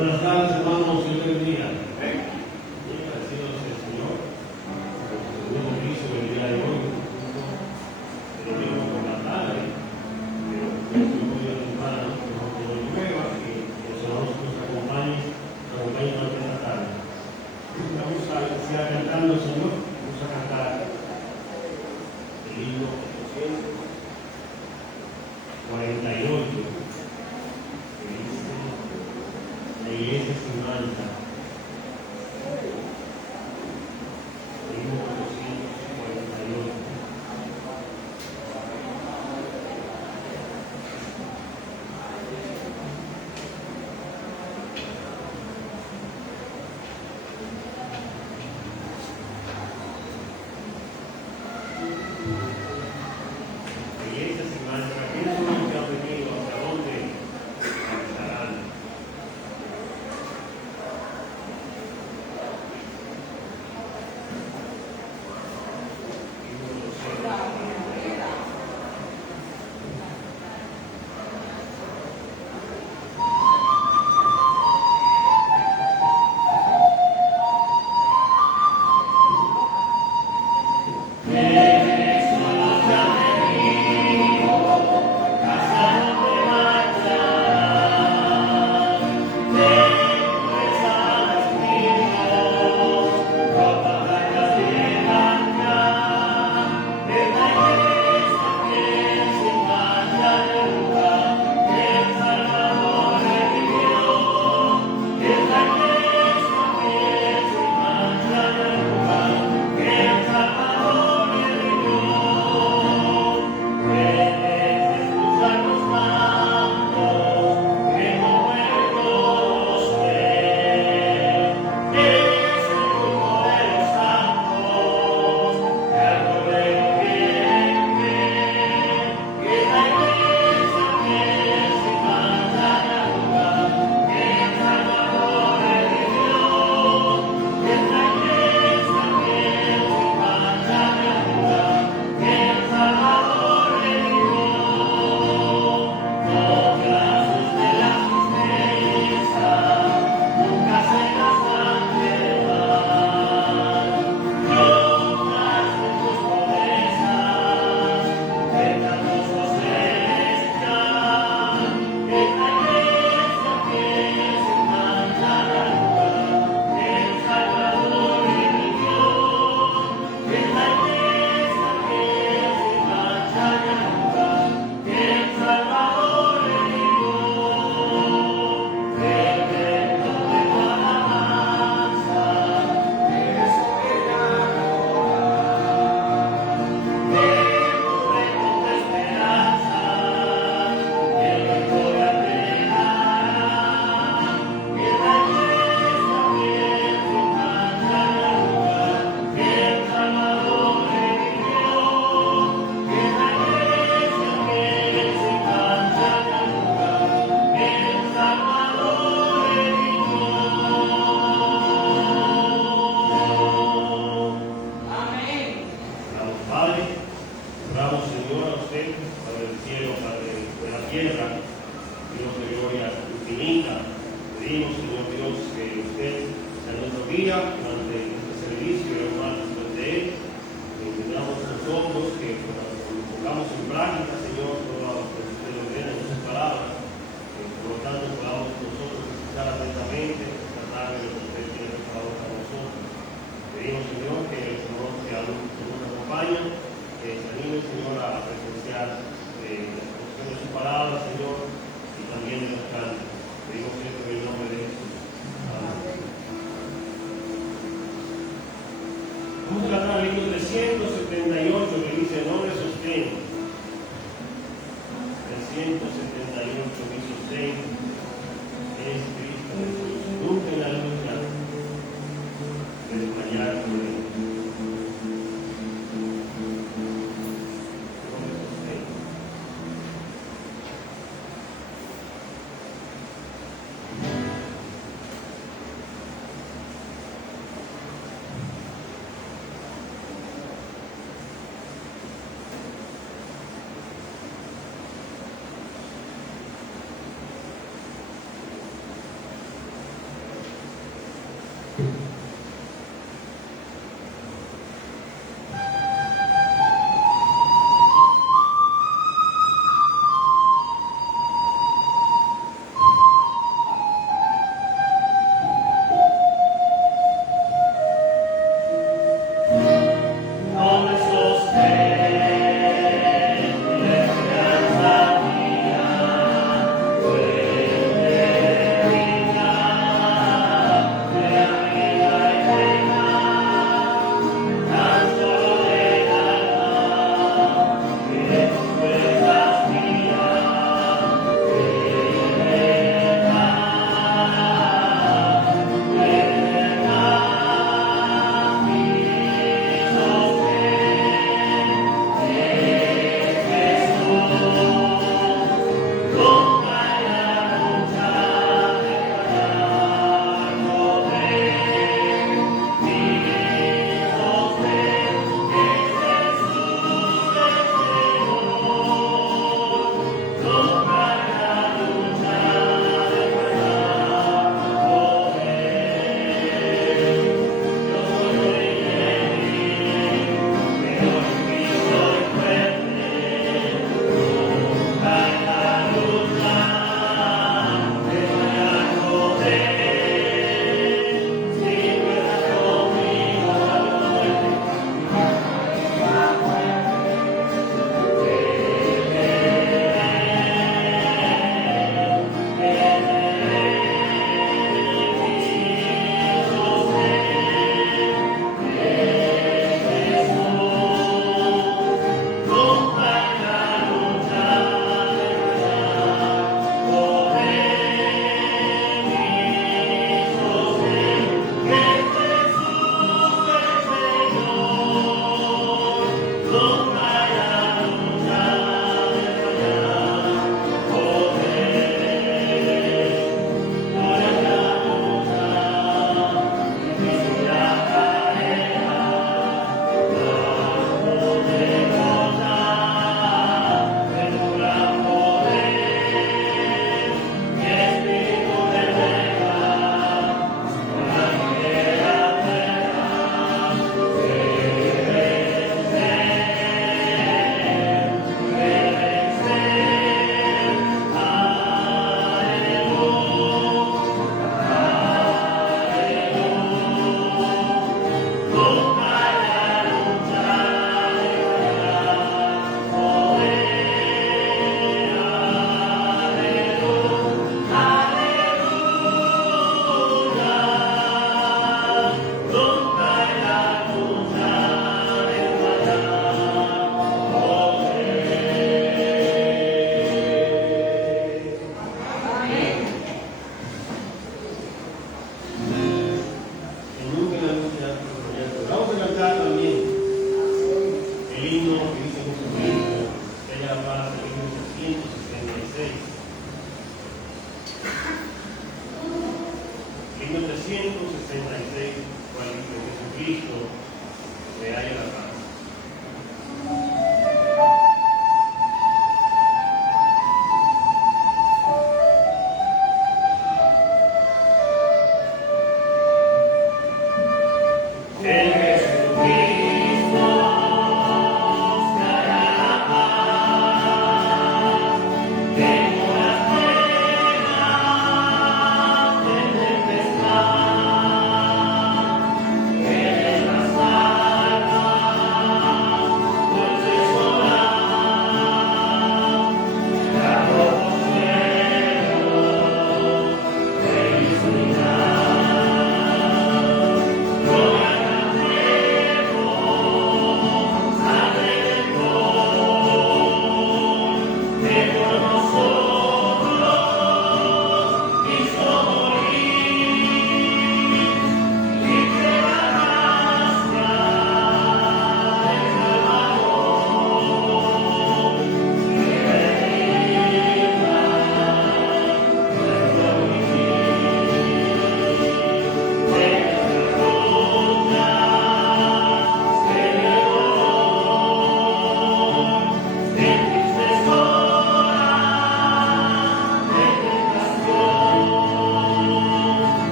Buenas tardes, hermanos, Dios les bendiga. Muy agradecidos al Señor por su segundo piso del día de hoy, el domingo por la tarde, pero muy temprano, como nueva, que los hermanos nos acompañen durante esta tarde. Vamos a iniciar cantando, Señor, vamos a cantar el himno 848. La iglesia sin mancha. Himno 848. La iglesia sin mancha. ¿Quiénes son los que han venido? ¿Hacia dónde estarán?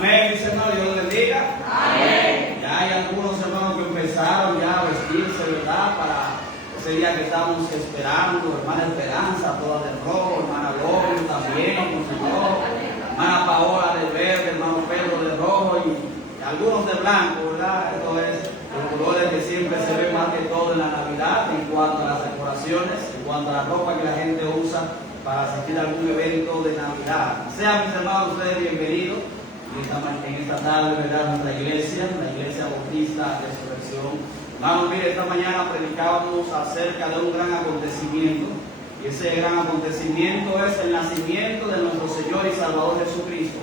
Amén, mis hermanos, Dios los bendiga. Amén. Ya hay algunos hermanos que empezaron ya a vestirse, ¿verdad? Para ese día que estamos esperando, hermana Esperanza, toda de rojo, hermana Gloria también, hermana Paola de verde, hermano Pedro de rojo y algunos de blanco, ¿verdad? Esto es los colores que siempre se ven más que todo en la Navidad en cuanto a las decoraciones, en cuanto a la ropa que la gente usa para asistir a algún evento de Navidad. Sean mis hermanos ustedes bienvenidos en esta tarde, ¿verdad? Nuestra iglesia, la Iglesia Bautista Resurrección. Hermanos, mire, esta mañana predicábamos acerca de un gran acontecimiento, y ese gran acontecimiento es el nacimiento de nuestro Señor y Salvador Jesucristo.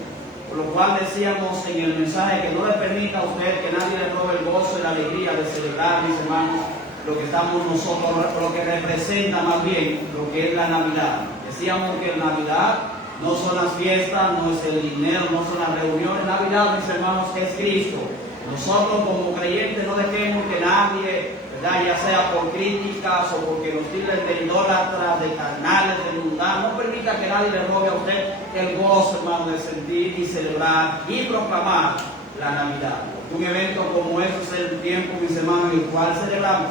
Por lo cual decíamos en el mensaje que no le permita a usted que nadie le robe el gozo y la alegría de celebrar, mis hermanos, lo que estamos nosotros, lo que representa más bien lo que es la Navidad. Decíamos que la Navidad no son las fiestas, no es el dinero, no son las reuniones. Navidad, mis hermanos, es Cristo. Nosotros como creyentes no dejemos que nadie, ¿verdad?, ya sea por críticas o porque nos tilden de idólatras, de carnales, de mundanos, no permita que nadie le robe a usted el gozo, hermano, de sentir y celebrar y proclamar la Navidad. Un evento como este es el tiempo, mis hermanos, en el cual celebramos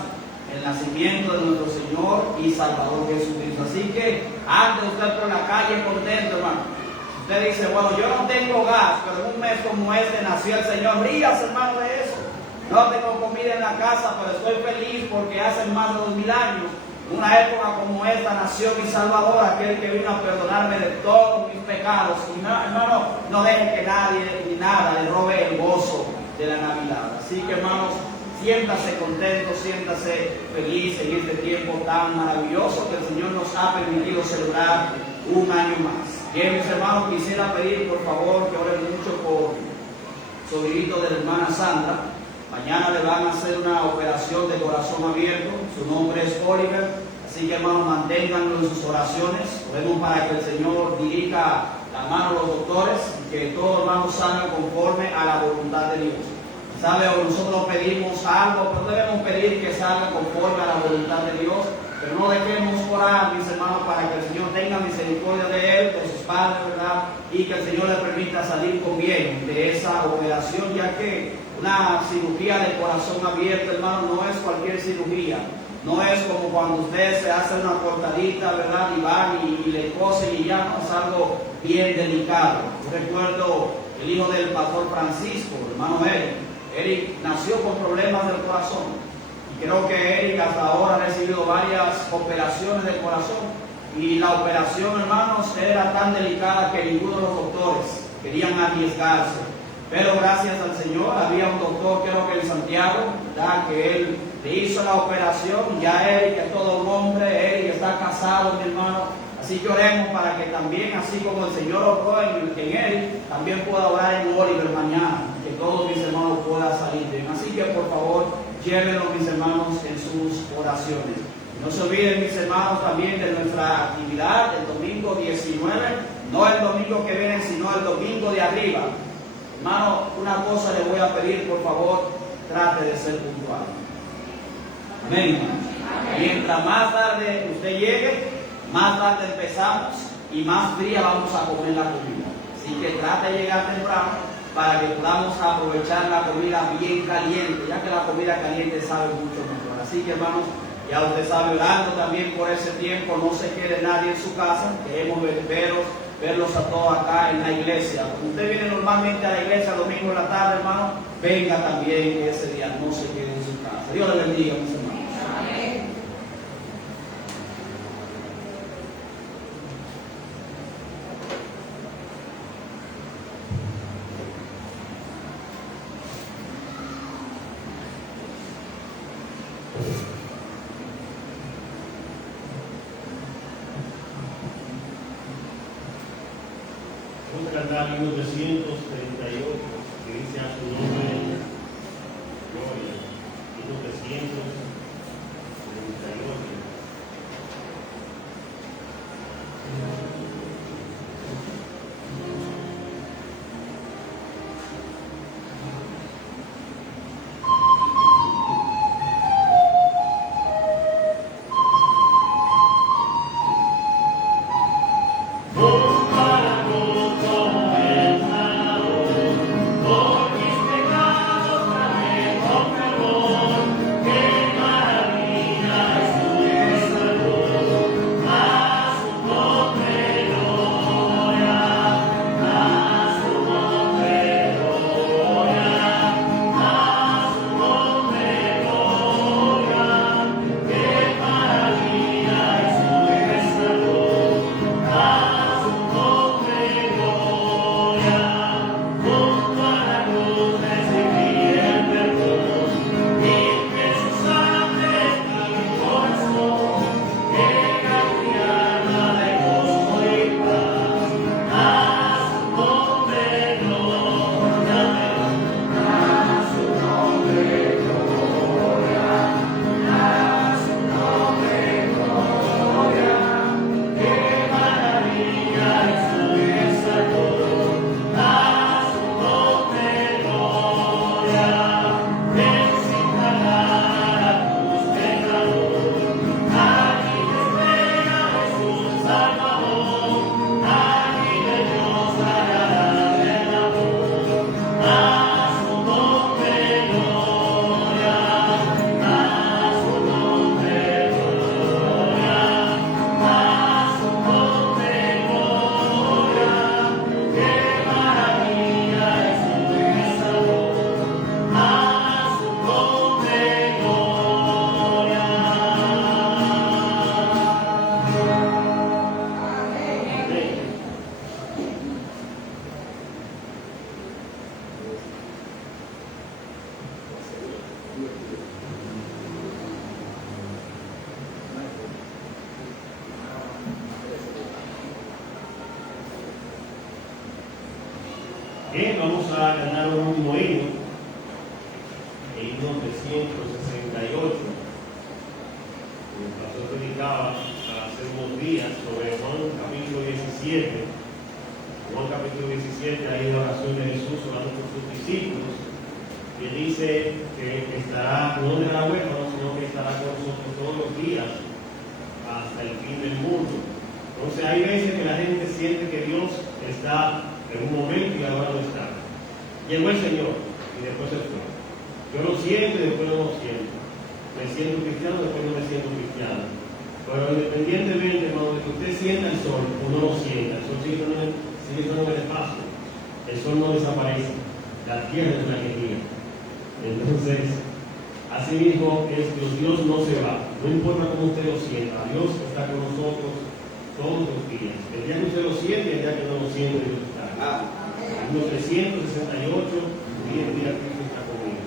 el nacimiento de nuestro Señor y Salvador Jesucristo. Así que ande usted por la calle contento, hermano. Usted dice, bueno, yo no tengo gas, pero en un mes como este nació el Señor. Ríase, hermano, de eso. No tengo comida en la casa, pero estoy feliz porque hace más de 2000 años, en una época como esta, nació mi Salvador, aquel que vino a perdonarme de todos mis pecados. Y no, hermano, no deje que nadie ni nada le robe el gozo de la Navidad. Así que, hermanos, siéntase contento, siéntase feliz en este tiempo tan maravilloso que el Señor nos ha permitido celebrar un año más. Bien, mis hermanos, quisiera pedir por favor que oren mucho por sobrinito de la hermana Sandra. Mañana le van a hacer una operación de corazón abierto. Su nombre es Oliver. Así que, hermanos, manténganlo en sus oraciones. Oremos para que el Señor dirija la mano a los doctores y que todo, hermano, salga conforme a la voluntad de Dios. ¿Sabe? O nosotros pedimos algo, pero debemos pedir que salga conforme a la voluntad de Dios. Pero no dejemos orar, mis hermanos, para que el Señor tenga misericordia de él, de sus padres, ¿verdad? Y que el Señor le permita salir con bien de esa operación, ya que una cirugía de corazón abierto, hermano, no es cualquier cirugía. No es como cuando usted se hace una cortadita, ¿verdad? Y van y le cosen y ya, no, es algo bien delicado. Yo recuerdo el hijo del pastor Francisco, hermano Eric nació con problemas del corazón. Y creo que Eric hasta ahora ha recibido varias operaciones del corazón. Y la operación, hermanos, era tan delicada que ninguno de los doctores querían arriesgarse. Pero gracias al Señor, había un doctor, creo que en Santiago, ¿verdad?, que él le hizo la operación. Ya Eric es todo un hombre, Eric está casado, mi hermano. Así que oremos para que también, así como el Señor oró en él, también pueda orar en Oliver mañana, que todos mis hermanos puedan salir bien. Así que por favor, llévenlo mis hermanos en sus oraciones. No se olviden mis hermanos también de nuestra actividad el domingo 19, no el domingo que viene, sino el domingo de arriba. Hermano, una cosa le voy a pedir, por favor, trate de ser puntual. Amén. Mientras más tarde usted llegue, más tarde empezamos y más fría vamos a comer la comida. Así que trate de llegar temprano para que podamos aprovechar la comida bien caliente, ya que la comida caliente sabe mucho mejor. Así que hermanos, ya usted sabe, orando también por ese tiempo, no se quede nadie en su casa, queremos verlos a todos acá en la iglesia. Cuando usted viene normalmente a la iglesia el domingo en la tarde, hermano, venga también ese día, no se quede en su casa. Dios le bendiga, mis hermanos. Vamos a cantar el himno 338, que dice a su nombre, gloria. Himno 338. Vamos a ganar un último himno, el himno 368. El pastor predicaba hace unos días sobre Juan capítulo 17. Juan capítulo 17, hay la oración de Jesús orando por sus discípulos. Y él dice que estará, no dejará huérfano, sino que estará con nosotros todos los días hasta el fin del mundo. Entonces hay veces que la gente siente que Dios está en un momento y ahora no está. Llegó el Señor y después se fue. Yo lo siento y después no lo siento. Me siento cristiano, después no me siento cristiano. Pero independientemente, hermano, de que usted sienta el sol o no lo sienta, el sol sigue estando en el espacio. El sol no desaparece. La tierra es la que gira. Entonces, así mismo es que Dios no se va. No importa cómo usted lo sienta, Dios está con nosotros todos los días. El día que usted lo siente y el día que no lo siente, Dios está. Los 368, día Cristo está conmigo.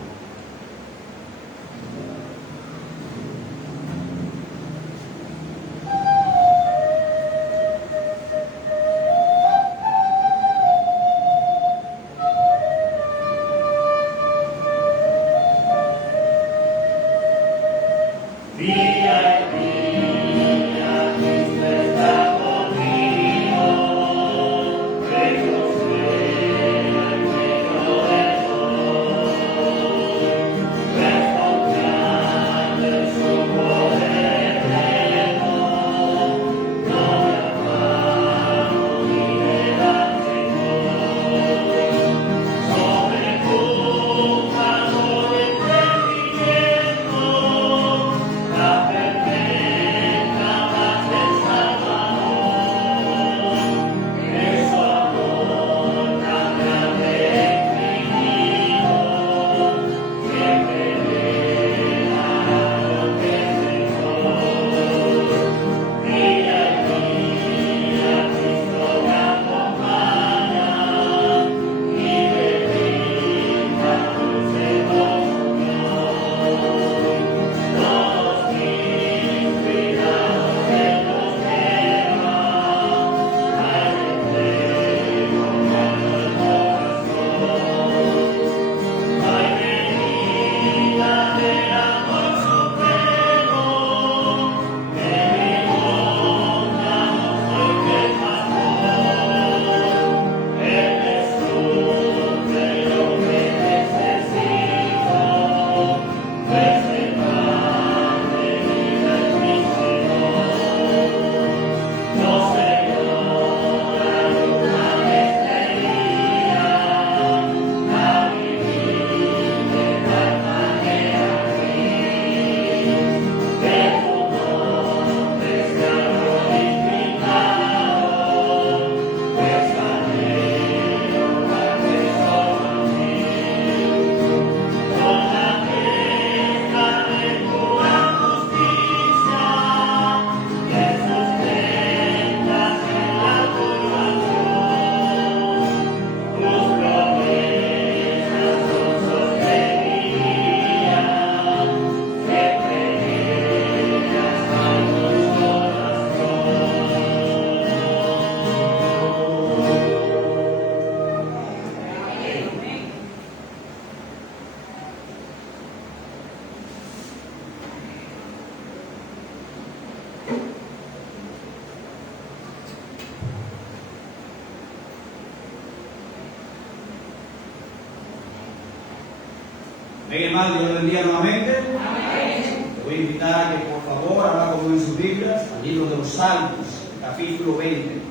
Amén, hermano, Dios les bendiga nuevamente. Amén. Te voy a invitar a que por favor abran conmigo en sus Biblias al libro de los Salmos, capítulo 20.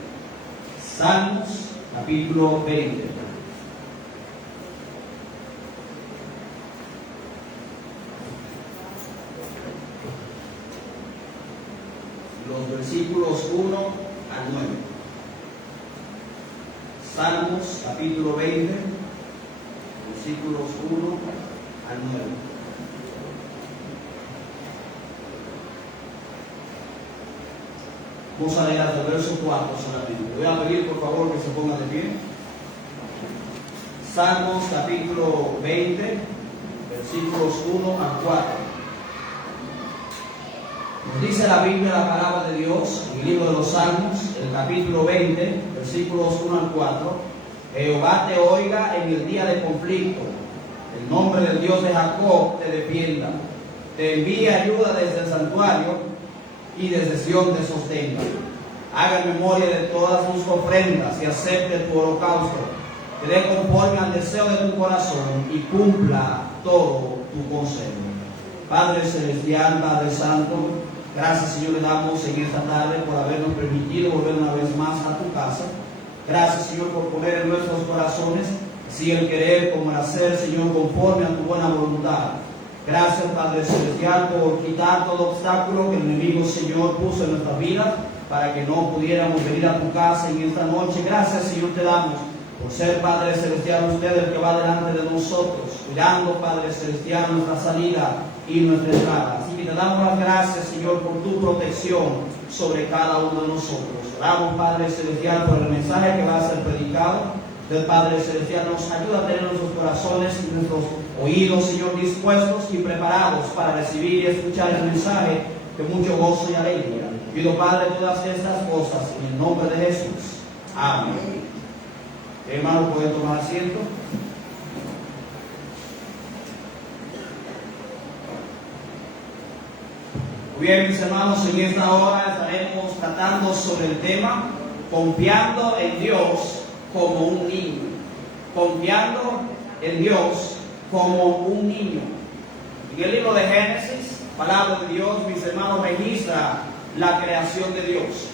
Salmos, capítulo 20. Los versículos 1 al 9. Salmos, capítulo 20, versículos 1 al 9. Vamos a leer hasta el verso 4 solamente. Voy a pedir por favor que se pongan de pie. Salmos capítulo 20, versículos 1 al 4. Nos dice la Biblia, la palabra de Dios, en el libro de los Salmos, el capítulo 20, versículos 1 al 4. Jehová te oiga en el día de conflicto. El nombre del Dios de Jacob te defienda. Te envíe ayuda desde el santuario y desde Sión te sostenga. Haga memoria de todas tus ofrendas y acepte tu holocausto. Te dé conforme al deseo de tu corazón y cumpla todo tu consejo. Padre celestial, Padre santo, gracias, Señor, le damos en esta tarde por habernos permitido volver una vez más a tu casa. Gracias, Señor, por poner en nuestros corazones así el querer como el hacer, Señor, conforme a tu buena voluntad. Gracias, Padre celestial, por quitar todo obstáculo que el enemigo, Señor, puso en nuestra vida para que no pudiéramos venir a tu casa en esta noche. Gracias, Señor, te damos por ser, Padre celestial, usted el que va delante de nosotros, cuidando, Padre celestial, nuestra salida y nuestra entrada. Así que te damos las gracias, Señor, por tu protección sobre cada uno de nosotros. Oramos, Padre celestial, por el mensaje que va a ser predicado del Padre celestial. Nos ayuda a tener nuestros corazones y nuestros oídos, Señor, dispuestos y preparados para recibir y escuchar el mensaje de mucho gozo y alegría. Pido, Padre, todas estas cosas en el nombre de Jesús. Amén. Hermano, ¿pueden tomar asiento? Muy bien, mis hermanos, en esta hora estaremos tratando sobre el tema confiando en Dios como un niño. Confiando en Dios como un niño. En el libro de Génesis, palabra de Dios, mis hermanos, registra la creación de Dios,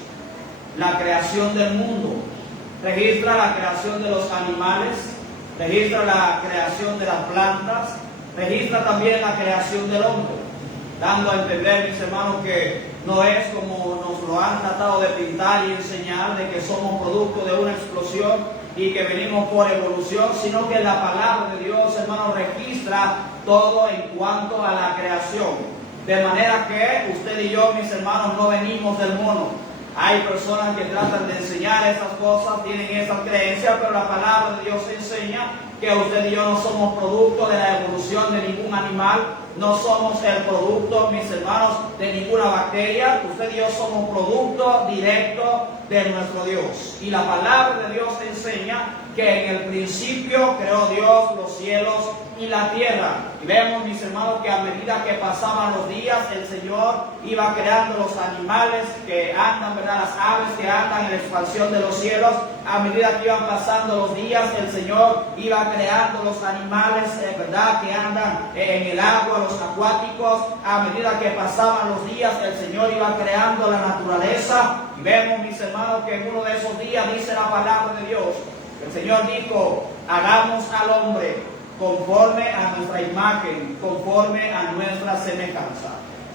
la creación del mundo, registra la creación de los animales, registra la creación de las plantas, registra también la creación del hombre, dando a entender, mis hermanos, que no es como nos lo han tratado de pintar y enseñar, de que somos producto de una explosión y que venimos por evolución, sino que la palabra de Dios, hermanos, registra todo en cuanto a la creación. De manera que usted y yo, mis hermanos, no venimos del mono. Hay personas que tratan de enseñar esas cosas, tienen esas creencias, pero la palabra de Dios enseña que usted y yo no somos producto de la evolución de ningún animal, no somos el producto, mis hermanos, de ninguna bacteria. Usted y yo somos producto directo de nuestro Dios. Y la palabra de Dios enseña que en el principio creó Dios los cielos y la tierra. Y vemos, mis hermanos, que a medida que pasaban los días, el Señor iba creando los animales que andan, ¿verdad? Las aves que andan en la expansión de los cielos. A medida que iban pasando los días, el Señor iba creando los animales, ¿verdad? Que andan en el agua, los acuáticos. A medida que pasaban los días, el Señor iba creando la naturaleza. Y vemos, mis hermanos, que en uno de esos días dice la palabra de Dios. El Señor dijo, hagamos al hombre conforme a nuestra imagen, conforme a nuestra semejanza.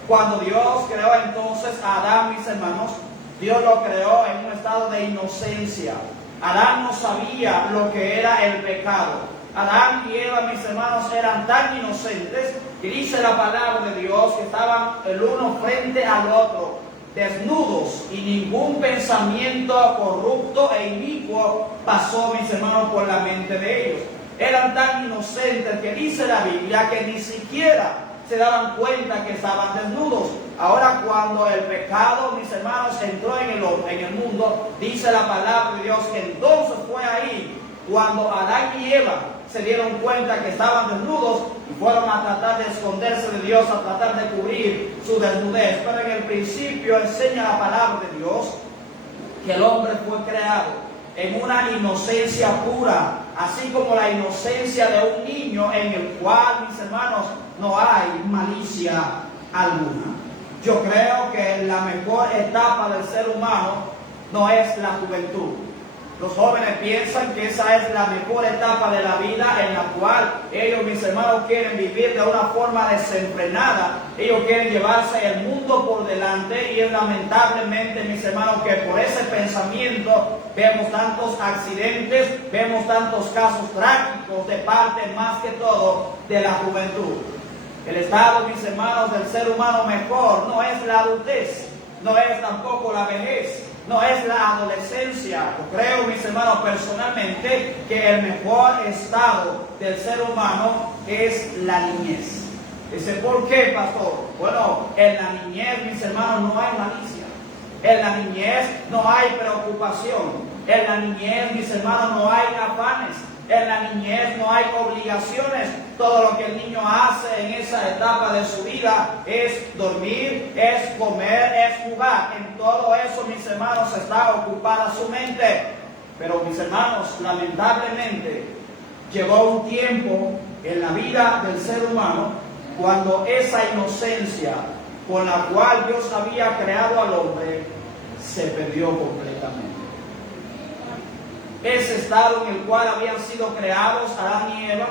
Cuando Dios creó entonces a Adán, mis hermanos, Dios lo creó en un estado de inocencia. Adán no sabía lo que era el pecado. Adán y Eva, mis hermanos, eran tan inocentes que dice la palabra de Dios que estaban el uno frente al otro, desnudos, y ningún pensamiento corrupto e inicuo pasó, mis hermanos, por la mente de ellos. Eran tan inocentes que dice la Biblia que ni siquiera se daban cuenta que estaban desnudos. Ahora, cuando el pecado, mis hermanos, entró en el mundo, dice la palabra de Dios que entonces fue ahí cuando Adán y Eva se dieron cuenta que estaban desnudos y fueron a tratar de esconderse de Dios, a tratar de cubrir su desnudez. Pero en el principio enseña la palabra de Dios que el hombre fue creado en una inocencia pura, así como la inocencia de un niño en el cual, mis hermanos, no hay malicia alguna. Yo creo que la mejor etapa del ser humano no es la juventud. Los jóvenes piensan que esa es la mejor etapa de la vida en la cual ellos, mis hermanos, quieren vivir de una forma desenfrenada. Ellos quieren llevarse el mundo por delante y es lamentablemente, mis hermanos, que por ese pensamiento vemos tantos accidentes, vemos tantos casos trágicos de parte más que todo de la juventud. El estado, mis hermanos, del ser humano mejor no es la adultez, no es tampoco la vejez, no es la adolescencia. Yo creo, mis hermanos, personalmente, que el mejor estado del ser humano es la niñez. Dice, ¿por qué, pastor? Bueno, en la niñez, mis hermanos, no hay malicia. En la niñez no hay preocupación. En la niñez, mis hermanos, no hay afanes. En la niñez no hay obligaciones. Todo lo que el niño hace en esa etapa de su vida es dormir, es comer, es jugar. En todo eso, mis hermanos, está ocupada su mente. Pero, mis hermanos, lamentablemente, llegó un tiempo en la vida del ser humano cuando esa inocencia con la cual Dios había creado al hombre se perdió completamente. Ese estado en el cual habían sido creados Adán y Eva,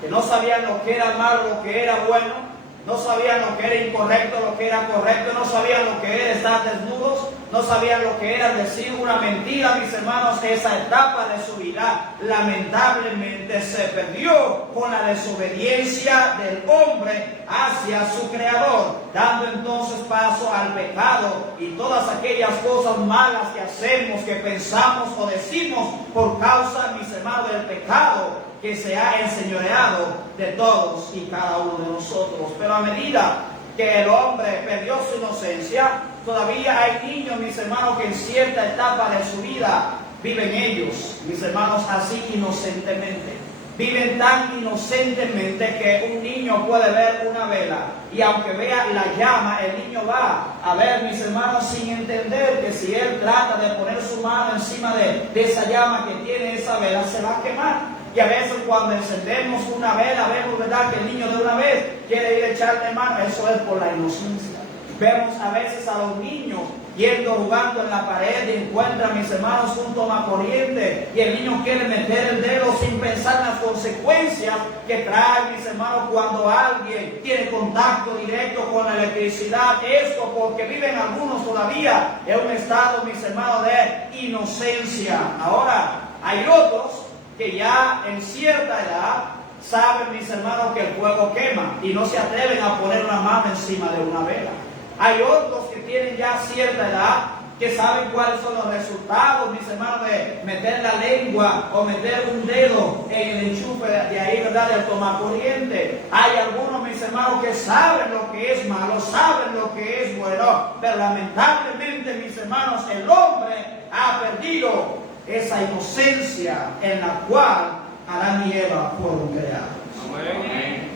que no sabían lo que era malo, lo que era bueno, no sabían lo que era incorrecto, lo que era correcto, no sabían lo que era estar desnudos, no sabían lo que era decir una mentira, mis hermanos. Esa etapa de su vida lamentablemente se perdió con la desobediencia del hombre hacia su creador, dando entonces paso al pecado y todas aquellas cosas malas que hacemos, que pensamos o decimos por causa, mis hermanos, del pecado que se ha enseñoreado de todos y cada uno de nosotros. Pero a medida que el hombre perdió su inocencia, todavía hay niños, mis hermanos, que en cierta etapa de su vida viven ellos, mis hermanos, así inocentemente. Viven tan inocentemente que un niño puede ver una vela y aunque vea la llama, el niño va a ver, mis hermanos, sin entender que si él trata de poner su mano encima de esa llama que tiene esa vela, se va a quemar. Y a veces cuando encendemos una vela, vemos, ¿verdad?, que el niño de una vez quiere ir a echarle mano. Eso es por la inocencia. Vemos a veces a los niños yendo jugando en la pared y encuentran, mis hermanos, un tomacorriente y el niño quiere meter el dedo sin pensar en las consecuencias que trae, mis hermanos, cuando alguien tiene contacto directo con la electricidad. Esto porque viven algunos todavía en un estado, mis hermanos, de inocencia. Ahora, hay otros que ya en cierta edad saben, mis hermanos, que el fuego quema y no se atreven a poner una mano encima de una vela. Hay otros que tienen ya cierta edad que saben cuáles son los resultados, mis hermanos, de meter la lengua o meter un dedo en el enchufe de ahí, ¿verdad?, del tomacorriente. Hay algunos, mis hermanos, que saben lo que es malo, saben lo que es bueno, pero lamentablemente, mis hermanos, el hombre ha perdido esa inocencia en la cual Adán y Eva fueron creados. Amén.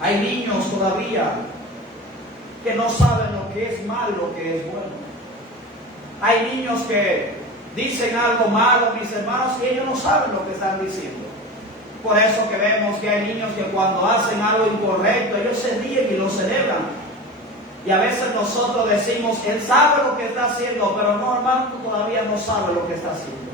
Hay niños todavía que no saben lo que es malo, lo que es bueno. Hay niños que dicen algo malo, mis hermanos, y ellos no saben lo que están diciendo. Por eso que vemos que hay niños que cuando hacen algo incorrecto, ellos se ríen y lo celebran. Y a veces nosotros decimos, él sabe lo que está haciendo, pero no, hermano, tú todavía no sabes lo que está haciendo.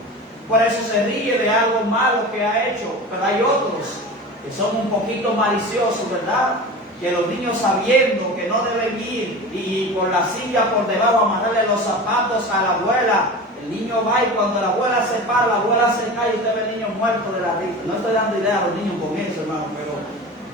Por eso se ríe de algo malo que ha hecho. Pero hay otros que son un poquito maliciosos, ¿verdad? Que los niños, sabiendo que no deben ir y con la silla por debajo amarrarle los zapatos a la abuela, el niño va y cuando la abuela se para, la abuela se cae y usted ve el niño muerto de la risa. No estoy dando idea a los niños con eso, hermano, pero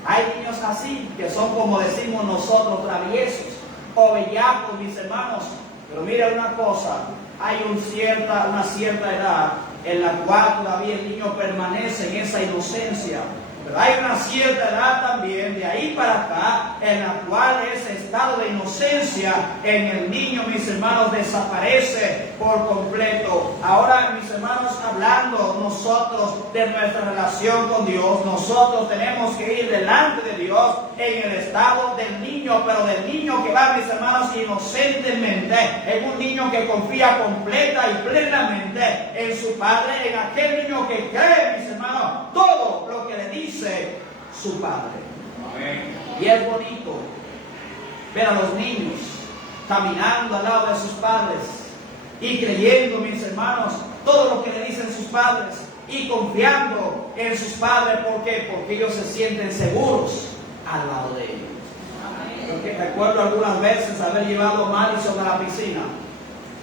hay niños así que son, como decimos nosotros, traviesos o bellacos, mis hermanos. Pero mire una cosa, hay una cierta edad en la cual todavía el niño permanece en esa inocencia. Pero hay una cierta edad también, de ahí para acá, en la cual ese estado de inocencia en el niño, mis hermanos, desaparece por completo. Ahora, mis hermanos, hablando nosotros de nuestra relación con Dios, nosotros tenemos que ir delante de Dios en el estado del niño, pero del niño que va, mis hermanos, inocentemente, en un niño que confía completa y plenamente en su padre, en aquel niño que cree, mis hermanos, todo lo que le dice su padre. Amén. Y es bonito ver a los niños caminando al lado de sus padres y creyendo, mis hermanos, todo lo que le dicen sus padres y confiando en sus padres. ¿Por qué? Porque ellos se sienten seguros al lado de ellos. Porque recuerdo algunas veces haber llevado a Madison a la piscina.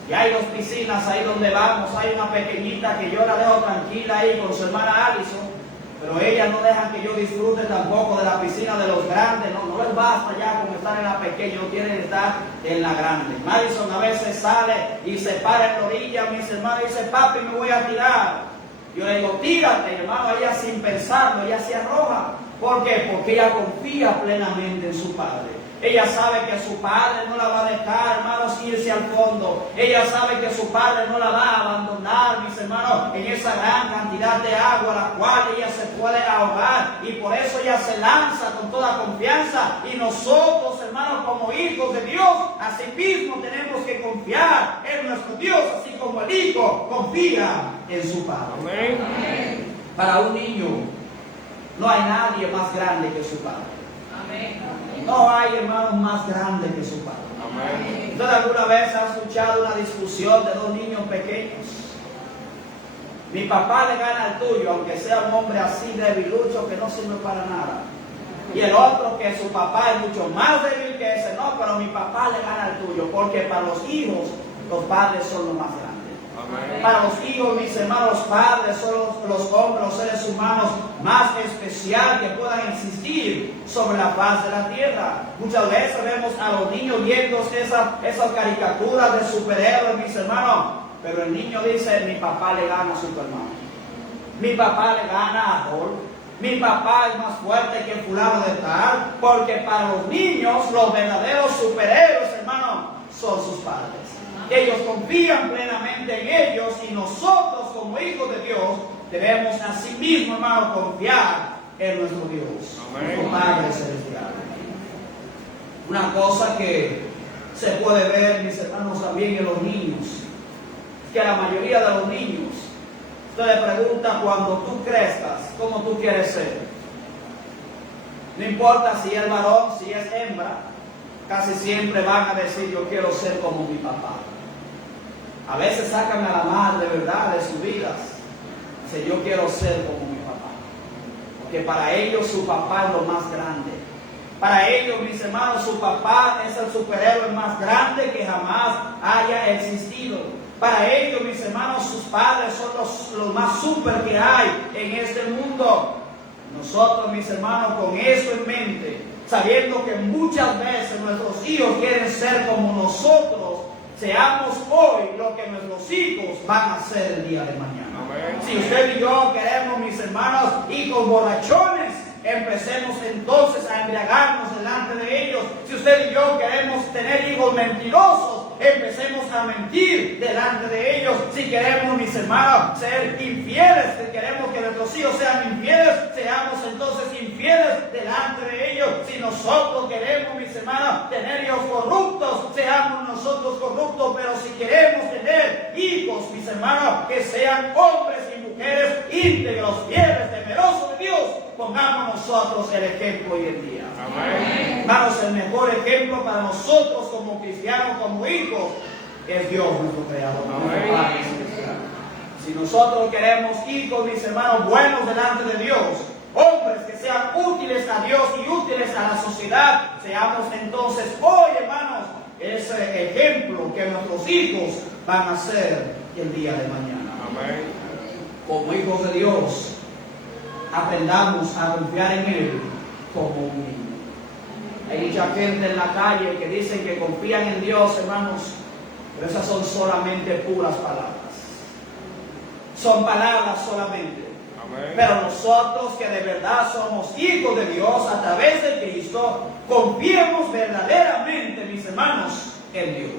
Y hay dos piscinas ahí donde vamos. Hay una pequeñita que yo la dejo tranquila ahí con su hermana Allison, pero ellas no dejan que yo disfrute tampoco de la piscina de los grandes. No les basta ya con estar en la pequeña, no quieren estar en la grande. Madison a veces sale y se para en la orilla, mis hermanos, y dice: papi, me voy a tirar. Yo le digo: tírate, hermano. Ella sin pensarlo, ella se arroja. ¿Por qué? Porque ella confía plenamente en su padre. Ella sabe que su padre no la va a dejar, hermanos, irse al fondo. Ella sabe que su padre no la va a abandonar, mis hermanos, en esa gran cantidad de agua, la cual ella se puede ahogar. Y por eso ella se lanza con toda confianza. Y nosotros, hermanos, como hijos de Dios, así mismo tenemos que confiar en nuestro Dios, así como el hijo confía en su padre. Amén. Para un niño no hay nadie más grande que su padre. Amén. No hay hermanos más grandes que su padre. Amén. ¿Usted alguna vez ha escuchado una discusión de dos niños pequeños? Mi papá le gana al tuyo, aunque sea un hombre así debilucho que no sirve para nada. Y el otro, que su papá es mucho más débil que ese. No, pero mi papá le gana al tuyo. Porque para los hijos, los padres son los más grandes. Amén. Para los hijos, mis hermanos, los padres son los hombres, los seres humanos más especiales que puedan existir sobre la faz de la tierra. Muchas veces vemos a los niños viendo esas caricaturas de superhéroes, mis hermanos, pero el niño dice: mi papá le gana a Superman, mi papá le gana a Hulk, mi papá es más fuerte que fulano de tal. Porque para los niños, los verdaderos superhéroes, hermanos, son sus padres. Ellos confían plenamente en ellos, y nosotros como hijos de Dios debemos así mismo, hermano, confiar en nuestro Dios, nuestro Padre Celestial. Una cosa que se puede ver, mis hermanos, también en los niños, que a la mayoría de los niños, usted le pregunta: cuando tú crezcas, ¿cómo tú quieres ser? No importa si es varón, si es hembra, casi siempre van a decir: yo quiero ser como mi papá. A veces sacan a la madre, ¿verdad?, de sus vidas. Dice: yo quiero ser como mi papá. Porque para ellos su papá es lo más grande. Para ellos, mis hermanos, su papá es el superhéroe más grande que jamás haya existido. Para ellos, mis hermanos, sus padres son los más super que hay en este mundo. Nosotros, mis hermanos, con eso en mente, sabiendo que muchas veces nuestros hijos quieren ser como nosotros, seamos hoy lo que nuestros hijos van a ser el día de mañana. Amén. Si usted y yo queremos, mis hermanos, hijos borrachones, empecemos entonces a embriagarnos delante de ellos. Si usted y yo queremos tener hijos mentirosos, empecemos a mentir delante de ellos. Si queremos, mis hermanos, ser infieles, si queremos que nuestros hijos sean infieles, seamos entonces infieles delante de ellos. Si nosotros queremos, mis hermanos, tener hijos corruptos, seamos nosotros corruptos. Pero si queremos tener hijos, mis hermanos, que sean hombres y mujeres íntegros, fieles, temerosos de Dios, pongamos nosotros el ejemplo hoy en día. Amén. Hermanos, el mejor ejemplo para nosotros como cristianos, como hijos, es Dios, nuestro Creador, nuestro Padre Celestial. Si nosotros queremos hijos, mis hermanos, buenos delante de Dios, hombres que sean útiles a Dios y útiles a la sociedad, seamos entonces hoy, hermanos, ese ejemplo que nuestros hijos van a ser el día de mañana. Amén. Como hijos de Dios, aprendamos a confiar en Él como un niño. Hay mucha gente en la calle que dicen que confían en Dios, hermanos, pero esas son solamente puras palabras. Son palabras solamente. Pero nosotros que de verdad somos hijos de Dios a través de Cristo, confiemos verdaderamente, mis hermanos, en Dios.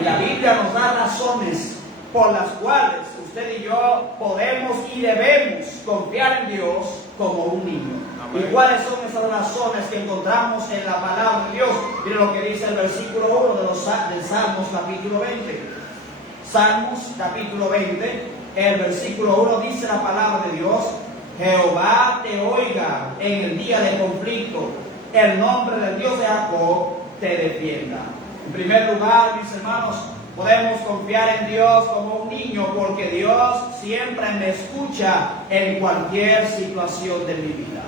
Y la Biblia nos da razones por las cuales usted y yo podemos y debemos confiar en Dios como un niño. ¿Y cuáles son esas razones que encontramos en la palabra de Dios? Mire lo que dice el versículo 1 del Salmos capítulo 20. Salmos capítulo 20, el versículo 1 dice la palabra de Dios: Jehová te oiga en el día de conflicto, el nombre del Dios de Jacob te defienda. En primer lugar, mis hermanos, podemos confiar en Dios como un niño porque Dios siempre me escucha en cualquier situación de mi vida.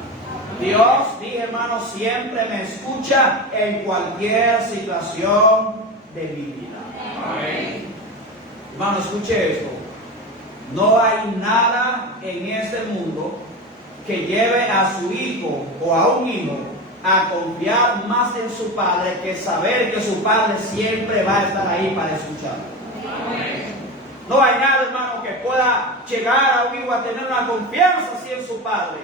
Dios, dije hermanos, siempre me escucha en cualquier situación de mi vida. Amén. Hermano, escuche esto. No hay nada en este mundo que lleve a su hijo o a un hijo a confiar más en su padre que saber que su padre siempre va a estar ahí para escucharlo. Amén. No hay nada, hermano, que pueda llegar a un hijo a tener una confianza así en su padre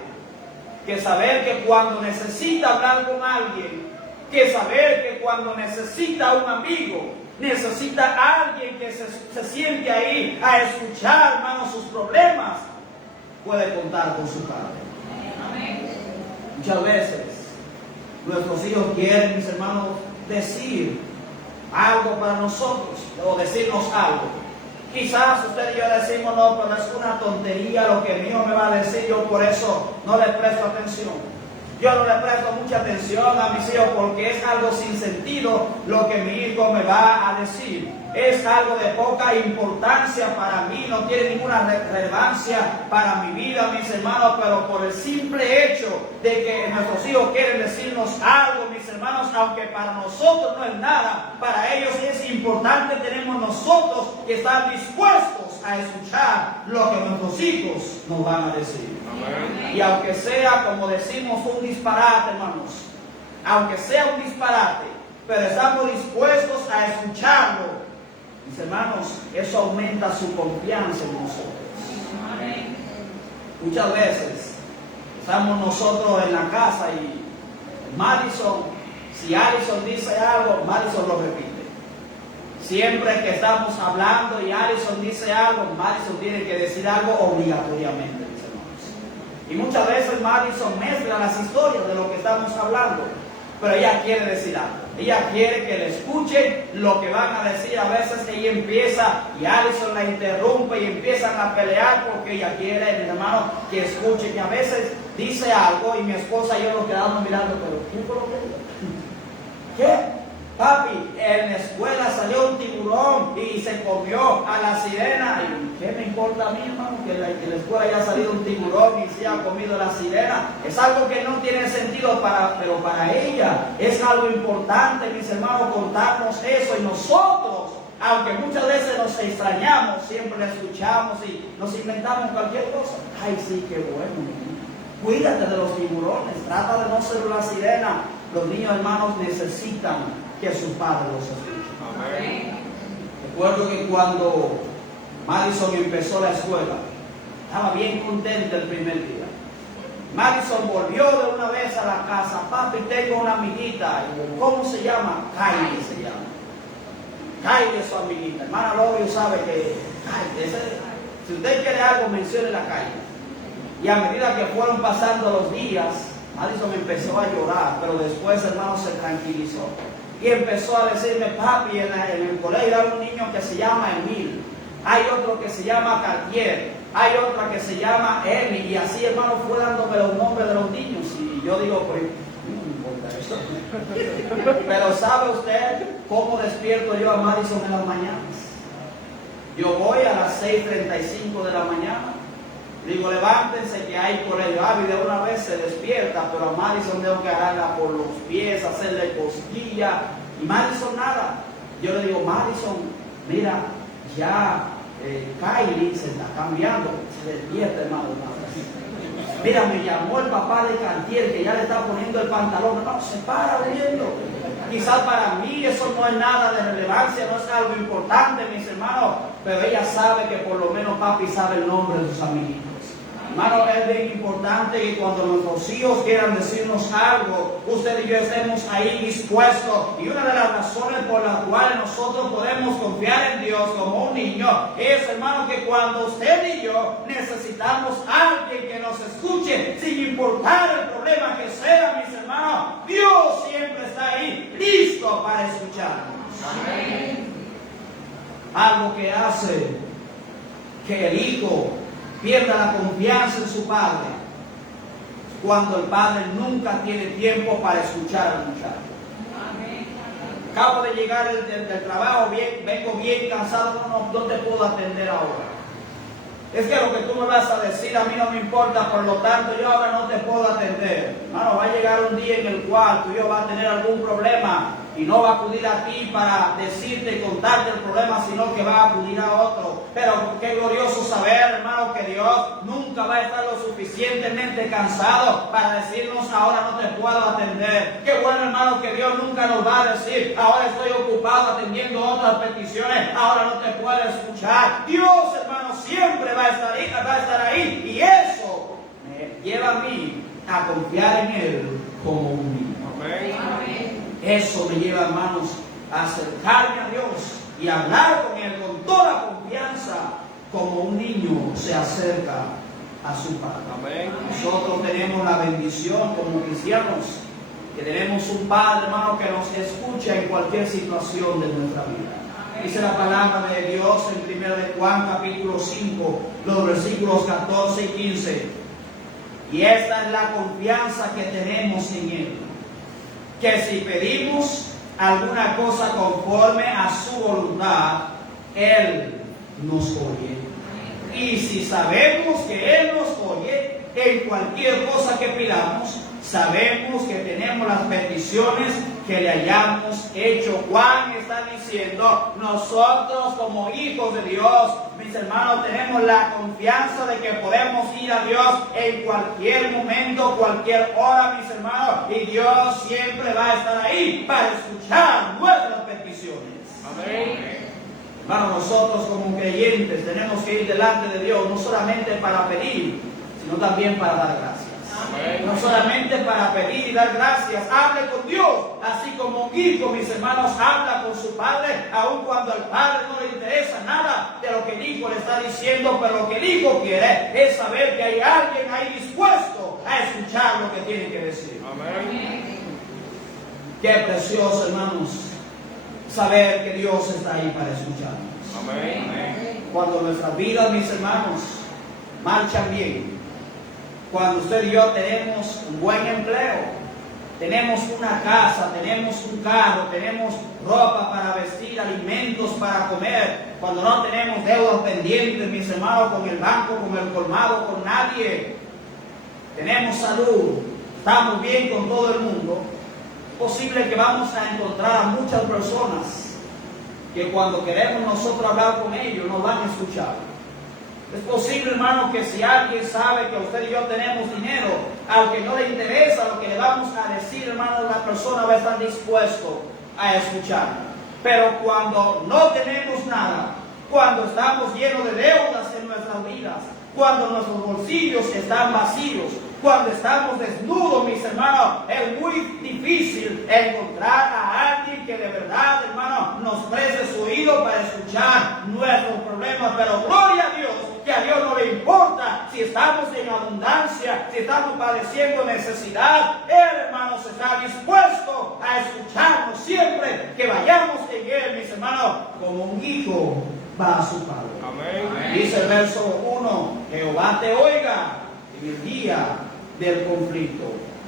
que saber que cuando necesita hablar con alguien, que saber que cuando necesita un amigo, necesita a alguien que se siente ahí a escuchar, hermano, sus problemas, puede contar con su padre. Amén. Muchas veces nuestros hijos quieren, mis hermanos, decir algo para nosotros o decirnos algo. Quizás usted y yo decimos: no, pero es una tontería lo que mi hijo me va a decir, yo por eso no le presto atención. Yo no le presto mucha atención a mis hijos porque es algo sin sentido lo que mi hijo me va a decir. Es algo de poca importancia para mí, no tiene ninguna relevancia para mi vida, mis hermanos, pero por el simple hecho de que nuestros hijos quieren decirnos algo, mis hermanos, aunque para nosotros no es nada, para ellos es importante, tenemos nosotros que estar dispuestos a escuchar lo que nuestros hijos nos van a decir. Amén. Y aunque sea, como decimos, un disparate, hermanos, aunque sea un disparate, pero estamos dispuestos a escucharlo, mis hermanos, eso aumenta su confianza en nosotros. Amén. Muchas veces estamos nosotros en la casa y si Alison dice algo, Madison lo repite. Siempre que estamos hablando y Alison dice algo, Madison tiene que decir algo obligatoriamente, mis hermanos. Y muchas veces Madison mezcla las historias de lo que estamos hablando, pero ella quiere decir algo. Ella quiere que le escuchen lo que van a decir. A veces ella empieza y Alison la interrumpe y empiezan a pelear porque ella quiere, mi hermano, que escuche. Que a veces dice algo y mi esposa y yo nos quedamos mirando, pero ¿qué fue lo que dijo? ¿Qué? Papi, en la escuela salió un tiburón y se comió a la sirena. ¿Y qué me importa a mí, hermano? Que en la escuela haya salido un tiburón y se haya comido la sirena. Es algo que no tiene sentido, pero para ella es algo importante, mis hermanos, contarnos eso. Y nosotros, aunque muchas veces nos extrañamos, siempre la escuchamos y nos inventamos cualquier cosa. Ay, sí, qué bueno. Cuídate de los tiburones, trata de no ser una sirena. Los niños, hermanos, necesitan que sus padres los escuchen. Amén. Recuerdo que cuando Madison empezó la escuela, estaba bien contenta el primer día. Madison volvió de una vez a la casa: papi, tengo una amiguita. ¿Cómo se llama? Kylie se llama. Kylie es su amiguita. Hermana Lobio sabe que si usted quiere algo, mencione la Kylie. Y a medida que fueron pasando los días, Madison empezó a llorar, pero después, hermano, se tranquilizó. Y empezó a decirme: papi, en el colegio hay un niño que se llama Emil, hay otro que se llama Cartier, hay otra que se llama Emi, y así, hermano, fue dándome los nombres de los niños. Y yo digo, pues, no me importa eso. Pero ¿sabe usted cómo despierto yo a Madison en las mañanas? Yo voy a las 6:35 de la mañana. Digo, levántense que hay colegio. Abby de una vez se despierta, pero a Madison tengo que agarrarla por los pies, hacerle cosquilla. Y Madison nada. Yo le digo: Madison, mira, ya Kylie se está cambiando. Se despierta, hermano. Mira, me llamó el papá de Cartier, que ya le está poniendo el pantalón. No, se para viendo. Quizás para mí eso no es nada de relevancia, no es algo importante, mis hermanos, pero ella sabe que por lo menos papi sabe el nombre de sus amiguitos. Hermano, es bien importante que cuando nuestros hijos quieran decirnos algo, usted y yo estemos ahí dispuestos. Y una de las razones por las cuales nosotros podemos confiar en Dios como un niño es, hermano, que cuando usted y yo necesitamos a alguien que nos escuche, sin importar el problema que sea, mis hermanos, Dios siempre está ahí, listo para escucharnos. Amén. Algo que hace que el hijo pierda la confianza en su padre cuando el padre nunca tiene tiempo para escuchar al muchacho. Acabo de llegar del trabajo, vengo bien cansado, no te puedo atender ahora. Es que lo que tú me vas a decir a mí no me importa, por lo tanto yo ahora no te puedo atender. Hermano, va a llegar un día en el cual tú y yo vas a tener algún problema y no va a acudir a ti para decirte y contarte el problema, sino que va a acudir a otro. Pero qué glorioso saber, hermano, que Dios nunca va a estar lo suficientemente cansado para decirnos ahora no te puedo atender. Qué bueno, hermano, que Dios nunca nos va a decir ahora estoy ocupado atendiendo otras peticiones, ahora no te puedo escuchar. Dios, hermano, siempre va a estar ahí, y eso me lleva a mí a confiar en Él como un niño. Amén. Eso me lleva, hermanos, a acercarme a Dios y hablar con Él con toda confianza, como un niño se acerca a su padre. Amén. Nosotros tenemos la bendición como cristianos, que tenemos un Padre, hermano, que nos escucha en cualquier situación de nuestra vida. Dice la palabra de Dios en 1 de Juan capítulo 5, los versículos 14 y 15. Y esta es la confianza que tenemos en Él, que si pedimos alguna cosa conforme a su voluntad, Él nos oye. Y si sabemos que Él nos oye en cualquier cosa que pidamos, sabemos que tenemos las peticiones que le hayamos hecho. Juan está diciendo, nosotros como hijos de Dios, mis hermanos, tenemos la confianza de que podemos ir a Dios en cualquier momento, cualquier hora, mis hermanos, y Dios siempre va a estar ahí para escuchar nuestras peticiones. Amén. Hermanos, nosotros como creyentes tenemos que ir delante de Dios, no solamente para pedir, sino también para dar gracias. Amén. No solamente para pedir y dar gracias, hable con Dios, así como un hijo, mis hermanos, habla con su padre, aun cuando al padre no le interesa nada de lo que el hijo le está diciendo, pero lo que el hijo quiere es saber que hay alguien ahí dispuesto a escuchar lo que tiene que decir. Amén. Qué precioso, hermanos, saber que Dios está ahí para escucharnos. Amén. Cuando nuestras vidas, mis hermanos, marchan bien, cuando usted y yo tenemos un buen empleo, tenemos una casa, tenemos un carro, tenemos ropa para vestir, alimentos para comer, cuando no tenemos deudas pendientes, mis hermanos, con el banco, con el colmado, con nadie, tenemos salud, estamos bien con todo el mundo, es posible que vamos a encontrar a muchas personas que cuando queremos nosotros hablar con ellos nos van a escuchar. Es posible, hermano, que si alguien sabe que usted y yo tenemos dinero, al que no le interesa lo que le vamos a decir, hermano, la persona va a estar dispuesto a escuchar. Pero cuando no tenemos nada, cuando estamos llenos de deudas en nuestras vidas, cuando nuestros bolsillos están vacíos, cuando estamos desnudos, mis hermanos, es muy difícil encontrar a alguien que de verdad, hermano, nos preste su oído para escuchar nuestros problemas. Pero gloria a Dios, que a Dios no le importa si estamos en abundancia, si estamos padeciendo necesidad. Él, hermanos, está dispuesto a escucharnos siempre que vayamos en Él, mis hermanos, como un hijo va a su padre. Amén. Dice el verso 1, Jehová te oiga en el día del conflicto.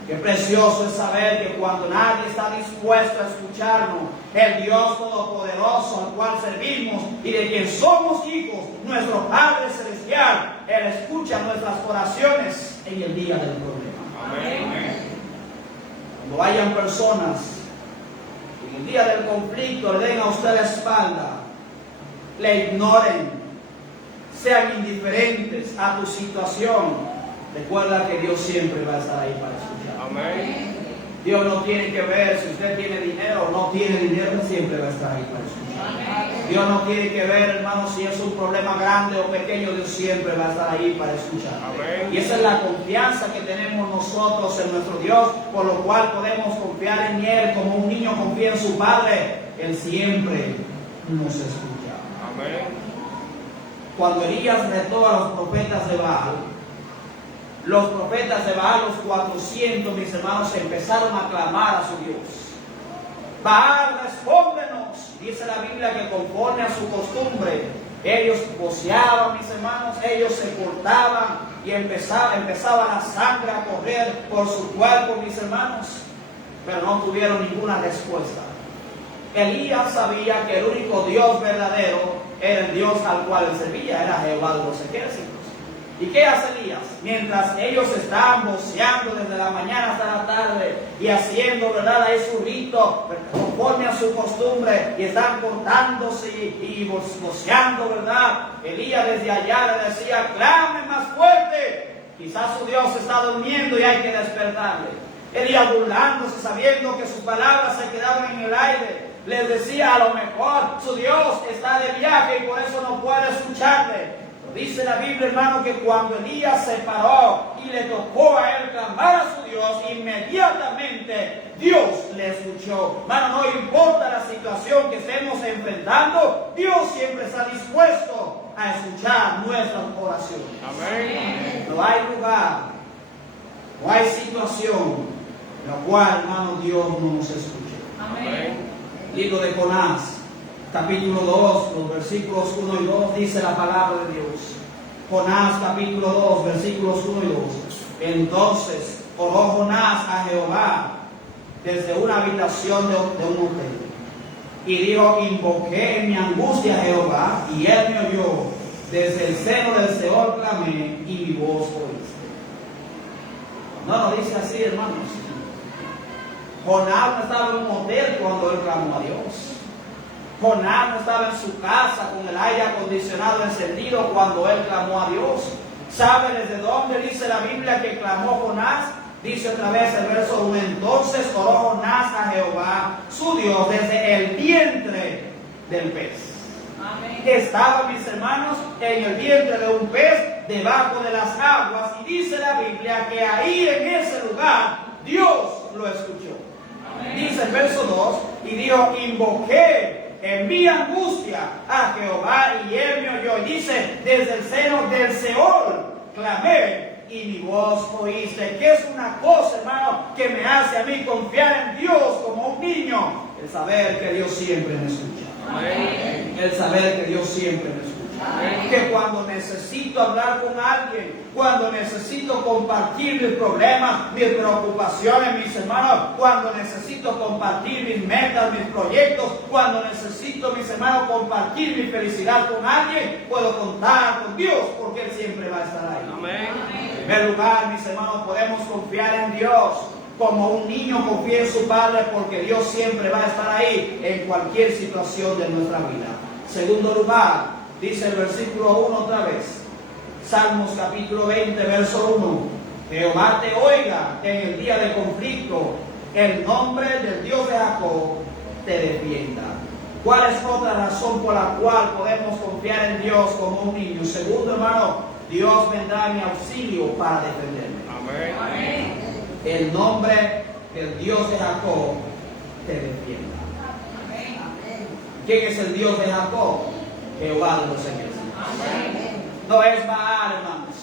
Qué precioso es saber que cuando nadie está dispuesto a escucharnos, el Dios Todopoderoso al cual servimos y de quien somos hijos, nuestro Padre Celestial, Él escucha nuestras oraciones en el día del problema. Amén. Cuando hayan personas que en el día del conflicto le den a usted la espalda, le ignoren, sean indiferentes a tu situación, recuerda que Dios siempre va a estar ahí para escuchar. Amén. Dios no tiene que ver si usted tiene dinero o no tiene dinero, siempre va a estar ahí para escuchar. Amén. Dios no tiene que ver, hermano, si es un problema grande o pequeño. Dios siempre va a estar ahí para escuchar. Y esa es la confianza que tenemos nosotros en nuestro Dios, por lo cual podemos confiar en Él como un niño confía en su padre. Él siempre nos escucha. Cuando Elías retó a los profetas de Baal, los 400, mis hermanos, empezaron a clamar a su Dios. Baal, respóndenos. Dice la Biblia que conforme a su costumbre, ellos voceaban, mis hermanos, ellos se cortaban y empezaba la sangre a correr por su cuerpo, mis hermanos, pero no tuvieron ninguna respuesta. Elías sabía que el único Dios verdadero era el Dios al cual él servía, era Jehová de los ejércitos. ¿Y qué hace Elías? Mientras ellos estaban voceando desde la mañana hasta la tarde y haciendo, ¿verdad?, ahí su rito conforme a su costumbre, y están cortándose y voceando, ¿verdad? Elías desde allá le decía: clame más fuerte. Quizás su Dios está durmiendo y hay que despertarle. Elías, burlándose, sabiendo que sus palabras se quedaban en el aire, les decía: a lo mejor su Dios está de viaje y por eso no puede escucharle. Dice la Biblia, hermano, que cuando Elías se paró y le tocó a él clamar a su Dios, inmediatamente Dios le escuchó. Hermano, no importa la situación que estemos enfrentando, Dios siempre está dispuesto a escuchar nuestras oraciones. Amén. No hay lugar, no hay situación en la cual, hermano, Dios no nos escuche. Amén. Libro de Jonás, capítulo 2, los versículos 1 y 2, dice la palabra de Dios. Jonás, capítulo 2, versículos 1 y 2. Entonces oró Jonás a Jehová desde una habitación de un hotel, y dijo: invoqué en mi angustia a Jehová, y él me oyó. Desde el seno del Seol clamé, y mi voz oíste. No lo dice así, hermanos. Jonás no estaba en un hotel cuando él clamó a Dios. Jonás no estaba en su casa con el aire acondicionado encendido cuando él clamó a Dios. ¿Sabe desde dónde dice la Biblia que clamó Jonás? Dice otra vez el verso 1: entonces oró Jonás a Jehová, su Dios, desde el vientre del pez. Amén. Estaba, mis hermanos, en el vientre de un pez, debajo de las aguas, y dice la Biblia que ahí en ese lugar Dios lo escuchó. Amén. Dice el verso 2: y dijo: invoqué en mi angustia a Jehová, y él me oyó. Y dice: desde el seno del Seol clamé, y mi voz oíste. Que es una cosa, hermano, que me hace a mí confiar en Dios como un niño: el saber que Dios siempre me escucha. Amén. El saber que Dios siempre me escucha. Amén. Que cuando necesito hablar con alguien, cuando necesito compartir mis problemas, mis preocupaciones, mis hermanos, cuando necesito compartir mis metas, mis proyectos, cuando necesito, mis hermanos, compartir mi felicidad con alguien, puedo contar con Dios, porque Él siempre va a estar ahí. Amén. En primer lugar, mis hermanos, podemos confiar en Dios como un niño confía en su padre, porque Dios siempre va a estar ahí en cualquier situación de nuestra vida. Segundo lugar, dice el versículo 1 otra vez, Salmos capítulo 20, verso 1: Jehová te oiga en el día de conflicto, el nombre del Dios de Jacob te defienda. ¿Cuál es otra razón por la cual podemos confiar en Dios como un niño? Segundo, hermano, Dios vendrá a mi auxilio para defenderme. Amén. Amén. El nombre del Dios de Jacob te defienda. Amén. ¿Quién es el Dios de Jacob? Jehová de los ejércitos. Amén. No es Baal, hermanos.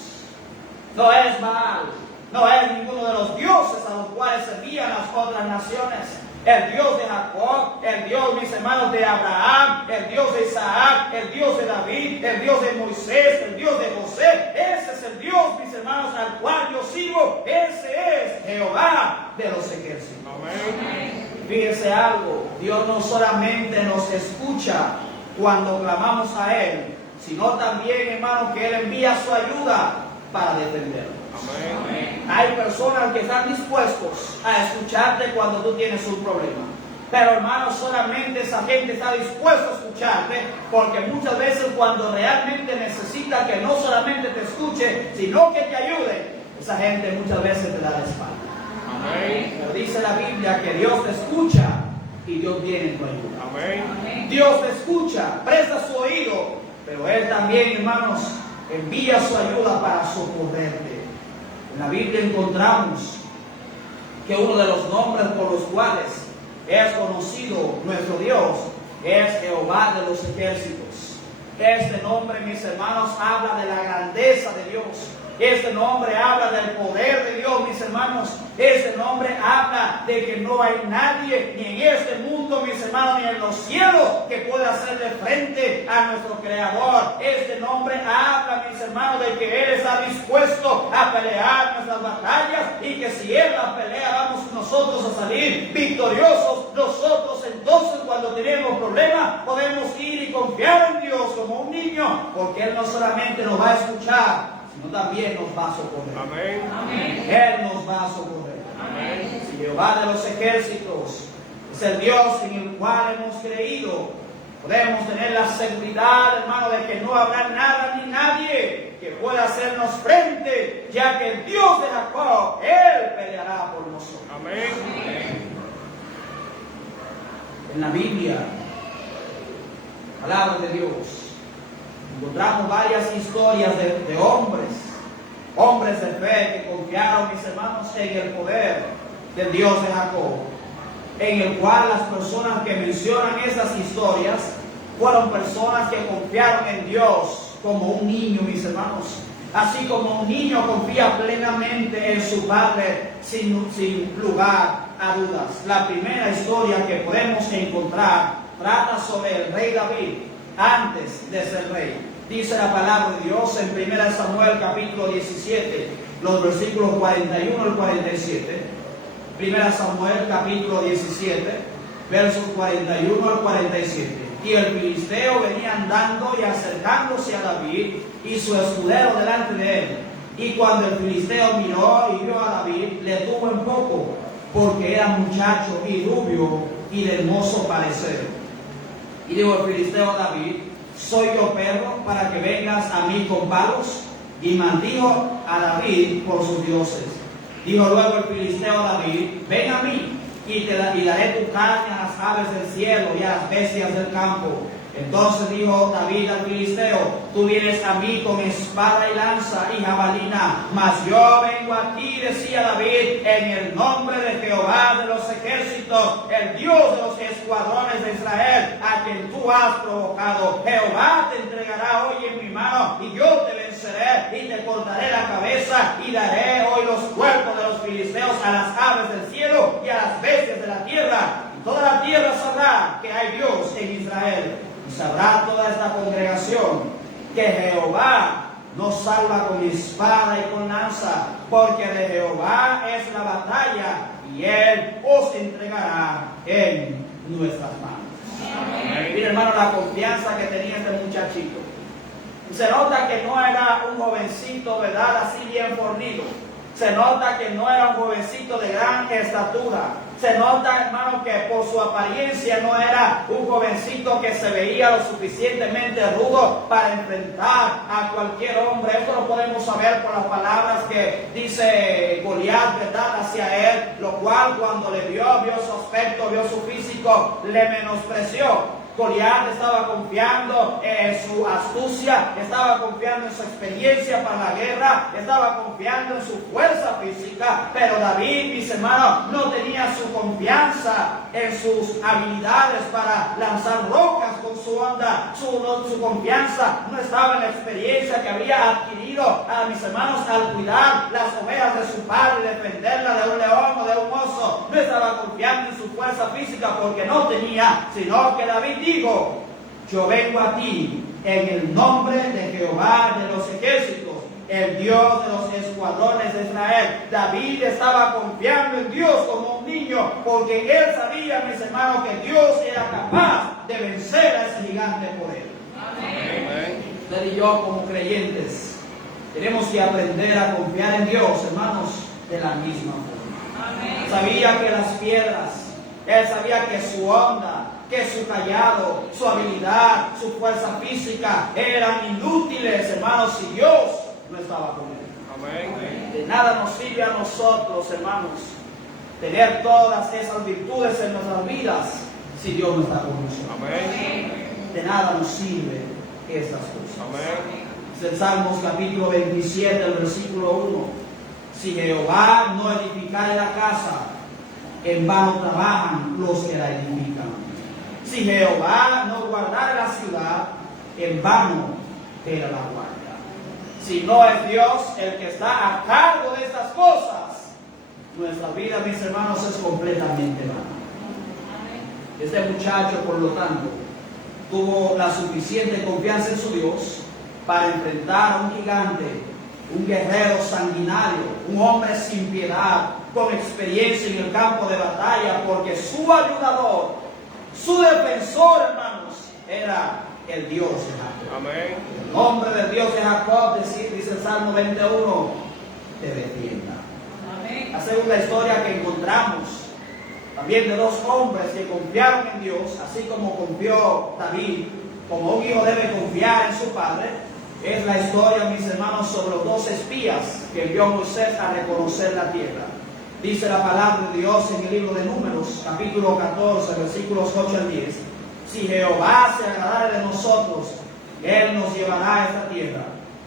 No es Baal. No es ninguno de los dioses a los cuales servían las otras naciones. El Dios de Jacob, el Dios, mis hermanos, de Abraham, el Dios de Isaac, el Dios de David, el Dios de Moisés, el Dios de José. Ese es el Dios, mis hermanos, al cual yo sigo. Ese es Jehová de los ejércitos. Amén. Fíjense algo: Dios no solamente nos escucha cuando clamamos a Él, sino también, hermanos, que Él envía su ayuda para defendernos. Amén. Hay personas que están dispuestos a escucharte cuando tú tienes un problema. Pero, hermanos, solamente esa gente está dispuesta a escucharte, porque muchas veces cuando realmente necesita que no solamente te escuche, sino que te ayude, esa gente muchas veces te da la espalda. Amén. Pero dice la Biblia que Dios te escucha y Dios viene en tu ayuda. Amén. Dios te escucha, presta su oído, pero Él también, hermanos, envía su ayuda para socorrerte. En la Biblia encontramos que uno de los nombres por los cuales es conocido nuestro Dios es Jehová de los ejércitos. Este nombre, mis hermanos, habla de la grandeza de Dios. Este nombre habla del poder de Dios, mis hermanos. Este nombre habla de que no hay nadie, ni en este mundo, mis hermanos, ni en los cielos, que pueda hacerle frente a nuestro Creador. Este nombre habla, mis hermanos, de que Él está dispuesto a pelear nuestras batallas y que si Él la pelea, vamos nosotros a salir victoriosos. Nosotros entonces, cuando tenemos problemas, podemos ir y confiar en Dios como un niño, porque Él no solamente nos va a escuchar, sino también nos va a socorrer. Amén. Él nos va a socorrer. Amén. Si Jehová de los ejércitos es el Dios en el cual hemos creído, podemos tener la seguridad, hermano, de que no habrá nada ni nadie que pueda hacernos frente, ya que el Dios de Jacob, Él peleará por nosotros. Amén. En la Biblia, palabra de Dios, encontramos varias historias de hombres de fe que confiaron, mis hermanos, en el poder del Dios de Jacob, en el cual las personas que mencionan esas historias fueron personas que confiaron en Dios como un niño, mis hermanos. Así como un niño confía plenamente en su padre sin lugar a dudas. La primera historia que podemos encontrar trata sobre el rey David antes de ser rey. Dice la palabra de Dios en 1 Samuel capítulo 17, los versículos 41 al 47. 1 Samuel capítulo 17, versos 41 al 47. Y el filisteo venía andando y acercándose a David y su escudero delante de él. Y cuando el filisteo miró y vio a David, le tuvo en poco, porque era muchacho y rubio y de hermoso parecer. Y dijo el filisteo a David: ¿soy yo perro para que vengas a mí con palos? Y maldijo a David por sus dioses. Dijo luego el filisteo a David: ven a mí y daré tu carne a las aves del cielo y a las bestias del campo. Entonces dijo David al filisteo: tú vienes a mí con espada y lanza y jabalina, mas yo vengo a ti, decía David, en el nombre de Jehová de los ejércitos, el Dios de los escuadrones de Israel, a quien tú has provocado. Jehová te entregará hoy en mi mano, y yo te venceré y te cortaré la cabeza, y daré hoy los cuerpos de los filisteos a las aves del cielo y a las bestias de la tierra. Y toda la tierra sabrá que hay Dios en Israel. Y sabrá toda esta congregación que Jehová nos salva con espada y con lanza, porque de Jehová es la batalla, y Él os entregará en nuestras manos. Mira, hermano, la confianza que tenía este muchachito. Se nota que no era un jovencito, ¿verdad?, así bien fornido. Se nota que no era un jovencito de gran estatura. Se nota, hermano, que por su apariencia no era un jovencito que se veía lo suficientemente rudo para enfrentar a cualquier hombre. Esto lo podemos saber por las palabras que dice Goliat, ¿verdad?, hacia él, lo cual cuando le vio su aspecto, vio su físico, le menospreció. Goliat estaba confiando en su astucia, estaba confiando en su experiencia para la guerra, estaba confiando en su fuerza física, pero David, mis hermanos, no tenía su confianza en sus habilidades para lanzar rocas con su onda. Su confianza no estaba en la experiencia que había adquirido, mis hermanos, al cuidar las ovejas de su padre, defenderla de un león o de un oso. No estaba confiando en su fuerza física porque no tenía, sino que David dijo: yo vengo a ti en el nombre de Jehová de los ejércitos, el Dios de los escuadrones de Israel. David estaba confiando en Dios como un niño, porque él sabía, mis hermanos, que Dios era capaz de vencer a ese gigante por él. Amén. Usted y yo, como creyentes, tenemos que aprender a confiar en Dios, hermanos, de la misma forma. Amén. Sabía que las piedras, él sabía que su onda, que su callado, su habilidad, su fuerza física eran inútiles, hermanos, si Dios no estaba con él. Amén. De nada nos sirve a nosotros, hermanos, tener todas esas virtudes en nuestras vidas si Dios no está con nosotros? Amén. De nada nos sirve estas cosas. Amén. Es el Salmos capítulo 27, el versículo 1. Si Jehová no edificare la casa, en vano trabajan los que la edifican. Si Jehová no guardare la ciudad, en vano era la guardia. Si no es Dios el que está a cargo de estas cosas, nuestra vida, mis hermanos, es completamente vana. Este muchacho, por lo tanto, tuvo la suficiente confianza en su Dios para enfrentar a un gigante, un guerrero sanguinario, un hombre sin piedad, con experiencia en el campo de batalla, porque su ayudador, su defensor, hermanos, era el Dios de Jacob. Amén. El nombre del Dios de Jacob, dice el Salmo 21, te defienda. La segunda historia que encontramos, también de dos hombres que confiaron en Dios, así como confió David, como un hijo debe confiar en su padre, es la historia, mis hermanos, sobre los dos espías que envió Moisés a reconocer la tierra. Dice la palabra de Dios en el libro de Números, capítulo 14, versículos 8 al 10. Si Jehová se agradare de nosotros, Él nos llevará a esta tierra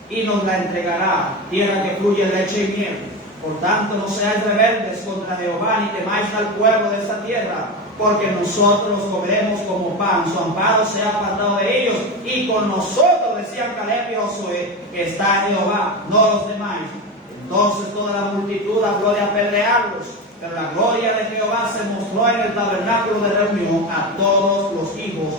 y nos la entregará, tierra que fluye leche y miel. Por tanto, no seáis rebeldes contra Jehová, ni temáis al pueblo de esta tierra, porque nosotros comeremos como pan, su amparo se ha apartado de ellos, y con nosotros, decían Caleb y Josué, está Jehová, no los temáis. Entonces toda la multitud habló de apedrearlos, pero la gloria de Jehová se mostró en el tabernáculo de reunión a todos los hijos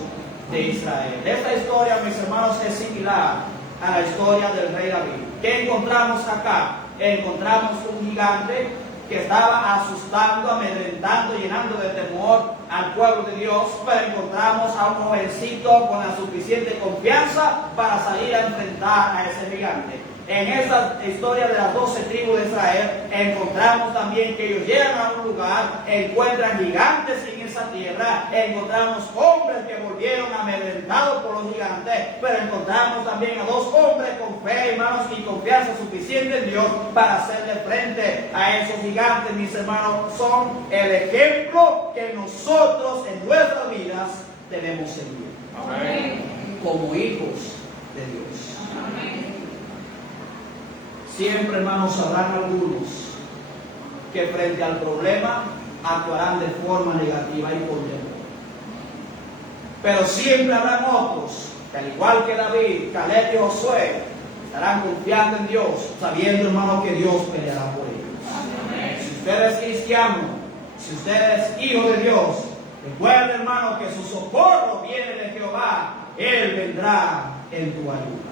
de Israel. Esta historia, mis hermanos, es similar a la historia del rey David. ¿Qué encontramos acá? Encontramos un gigante que estaba asustando, amedrentando, llenando de temor al pueblo de Dios, pero encontramos a un jovencito con la suficiente confianza para salir a enfrentar a ese gigante. En esta historia de las 12 tribus de Israel, encontramos también que ellos llegan a un lugar, encuentran gigantes en esa tierra, encontramos hombres que volvieron amedrentados por los gigantes, pero encontramos también a dos hombres con fe, hermanos, y confianza suficiente en Dios para hacerle frente a esos gigantes. Mis hermanos, son el ejemplo que nosotros en nuestras vidas debemos seguir. Amén. Como hijos de Dios. Amén. Siempre, hermanos, habrán algunos que frente al problema actuarán de forma negativa y por temor. Pero siempre habrán otros que, al igual que David, Caleb y Josué, estarán confiando en Dios, sabiendo, hermano, que Dios peleará por ellos. Si usted es cristiano, si usted es hijo de Dios, recuerde, hermano, que su socorro viene de Jehová. Él vendrá en tu ayuda.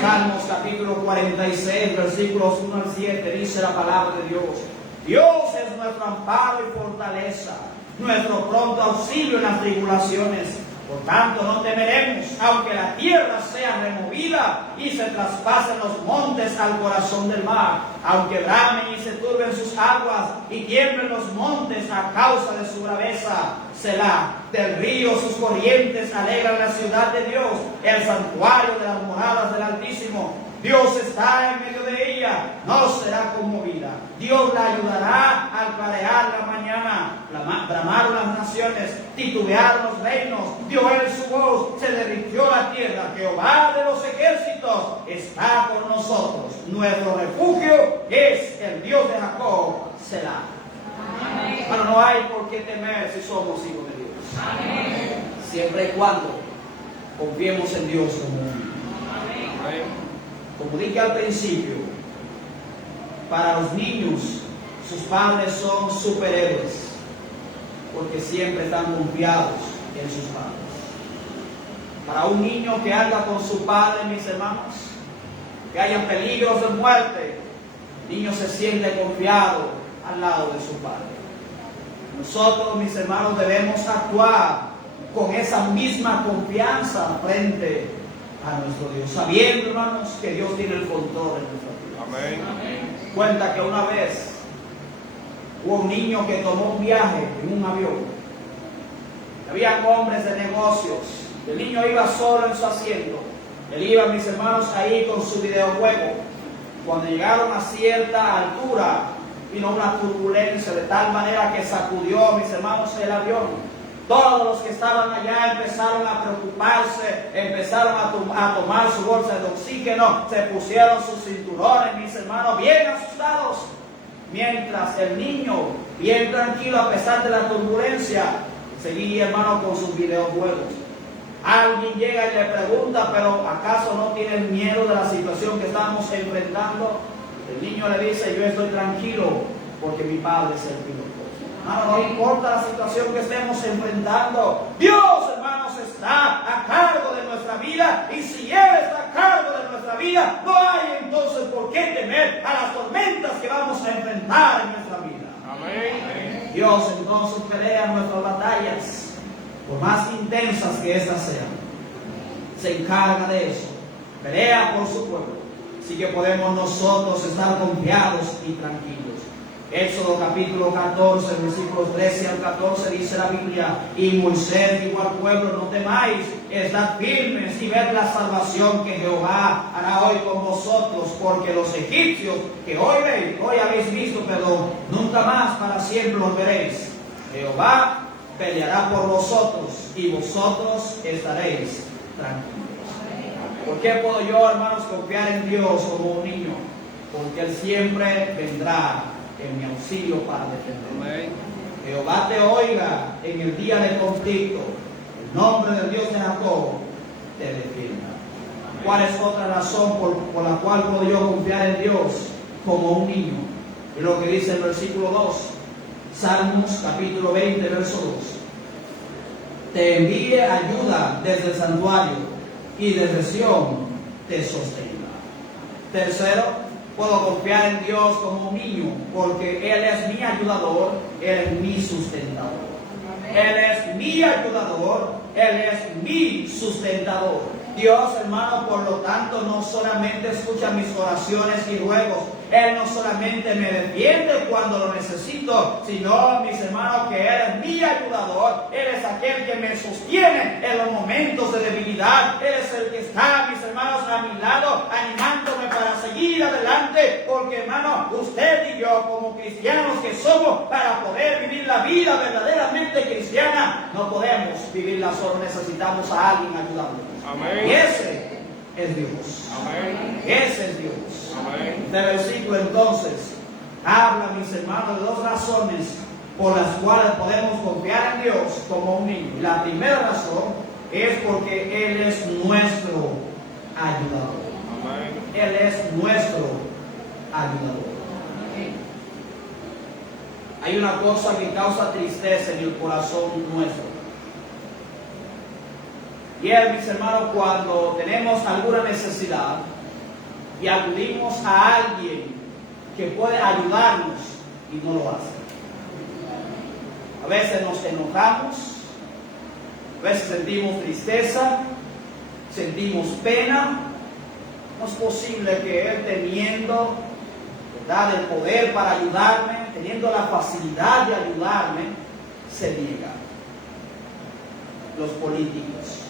Salmos capítulo 46, versículos 1 al 7, dice la palabra de Dios. Dios es nuestro amparo y fortaleza, nuestro pronto auxilio en las tribulaciones. Por tanto, no temeremos, aunque la tierra sea removida y se traspasen los montes al corazón del mar, aunque bramen y se turben sus aguas y tiemblen los montes a causa de su braveza. Selah, del río sus corrientes alegran la ciudad de Dios, el santuario de las moradas del Altísimo. Dios está en medio de ella, no será conmovida. Dios la ayudará al clarear la mañana. Bramaron las naciones, titubearon los reinos, dio él su voz, se derritió la tierra. Jehová de los ejércitos está con nosotros. Nuestro refugio es el Dios de Jacob, Selah. Bueno, no hay por qué temer si somos hijos de Dios. Amén. Siempre y cuando confiemos en Dios como un hijo. Amén. Como dije al principio, para los niños, sus padres son superhéroes, porque siempre están confiados en sus padres. Para un niño que anda con su padre, mis hermanos, que haya peligros de muerte, el niño se siente confiado al lado de su padre. Nosotros, mis hermanos, debemos actuar con esa misma confianza frente a nuestro Dios, sabiendo, hermanos, que Dios tiene el control en nuestra vida. Amén. Cuenta que una vez hubo un niño que tomó un viaje en un avión. Habían hombres de negocios. El niño iba solo en su asiento. Él iba, mis hermanos, ahí con su videojuego. Cuando llegaron a cierta altura, vino una turbulencia de tal manera que sacudió, mis hermanos, el avión. Todos los que estaban allá empezaron a preocuparse, empezaron a tomar su bolsa de oxígeno, se pusieron sus cinturones, mis hermanos, bien asustados. Mientras el niño, bien tranquilo a pesar de la turbulencia, seguía, hermano, con sus videojuegos. Alguien llega y le pregunta, pero ¿acaso no tienes miedo de la situación que estamos enfrentando? El niño le dice, yo estoy tranquilo porque mi padre es el piloto. Hermano, no importa la situación que estemos enfrentando, Dios, hermanos, está a cargo de nuestra vida, y si Él está a cargo de nuestra vida, no hay entonces por qué temer a las tormentas que vamos a enfrentar en nuestra vida. Amén. Dios entonces pelea nuestras batallas, por más intensas que éstas sean. Se encarga de eso, pelea por su pueblo, así que podemos nosotros estar confiados y tranquilos. Éxodo capítulo 14, versículos 13 al 14 dice la Biblia: y Moisés dijo al pueblo, no temáis, estad firmes y ved la salvación que Jehová hará hoy con vosotros, porque los egipcios que hoy habéis visto, nunca más para siempre los veréis. Jehová peleará por vosotros y vosotros estaréis tranquilos. ¿Por qué puedo yo, hermanos, confiar en Dios como un niño? Porque Él siempre vendrá en mi auxilio para defenderme. Jehová te oiga en el día de conflicto. El nombre del Dios de Jacob te defienda. ¿Cuál es otra razón por la cual puedo yo confiar en Dios como un niño? Es lo que dice el versículo 2. Salmos capítulo 20, verso 2. Te envíe ayuda desde el santuario y desde Sión te sostenga. Tercero, puedo confiar en Dios como un niño, porque Él es mi ayudador, Él es mi sustentador. Él es mi ayudador, Él es mi sustentador. Dios, hermano, por lo tanto, no solamente escucha mis oraciones y ruegos, Él no solamente me defiende cuando lo necesito, sino, mis hermanos, que Él es mi ayudador. Él es aquel que me sostiene en los momentos de debilidad. Él es el que está, mis hermanos, a mi lado, animándome para seguir adelante, porque, hermano, usted y yo, como cristianos que somos, para poder vivir la vida verdaderamente cristiana, no podemos vivirla solo, necesitamos a alguien ayudándonos. Amén. Y ese es Dios. Amén. Ese es Dios. Amén. Este versículo entonces habla, mis hermanos, de dos razones por las cuales podemos confiar en Dios como un niño. La primera razón es porque Él es nuestro ayudador. Amén. Él es nuestro ayudador. Hay una cosa que causa tristeza en el corazón nuestro. Y es, mis hermanos, cuando tenemos alguna necesidad y acudimos a alguien que puede ayudarnos y no lo hace. A veces nos enojamos, a veces sentimos tristeza, sentimos pena. No es posible que Él, teniendo, ¿verdad?, el poder para ayudarme, teniendo la facilidad de ayudarme, se niega. Los políticos.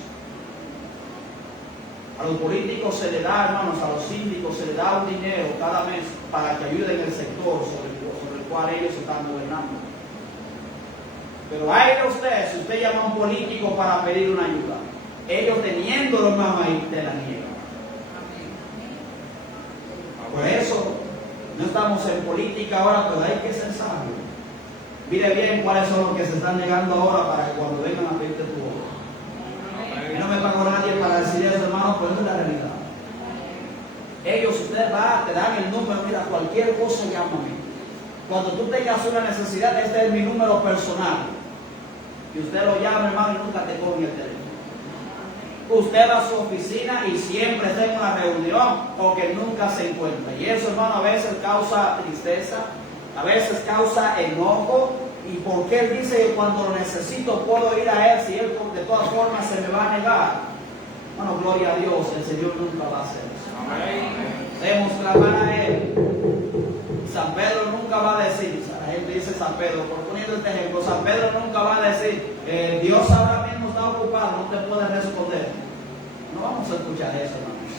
A los políticos se le da, hermanos, a los síndicos se le da un dinero cada mes para que ayuden el sector sobre el cual ellos están gobernando. Pero hay de usted, si usted llama a un político para pedir una ayuda, ellos teniéndolo, hermano, ahí te la niegan. Por eso, no estamos en política ahora, pero hay que ser sabios. Mire bien cuáles son los que se están negando ahora para que cuando vengan a pedirte tu voto. No me pagó nadie para decir eso, hermano, pero es la realidad. Ellos, usted va, te dan el número, mira, cualquier cosa llámame. Cuando tú tengas una necesidad, este es mi número personal. Y usted lo llama, hermano, y nunca te coge el teléfono. Usted va a su oficina y siempre está en una reunión o que nunca se encuentra. Y eso, hermano, a veces causa tristeza, a veces causa enojo. ¿Y por qué Él dice que cuando lo necesito puedo ir a Él si Él de todas formas se me va a negar? Bueno, gloria a Dios, el Señor nunca va a hacer eso. Amén. Debemos clamar a Él. San Pedro nunca va a decir, la gente dice San Pedro, por poniendo este ejemplo, San Pedro nunca va a decir, Dios ahora mismo está ocupado, no te puede responder. No vamos a escuchar eso, hermanos.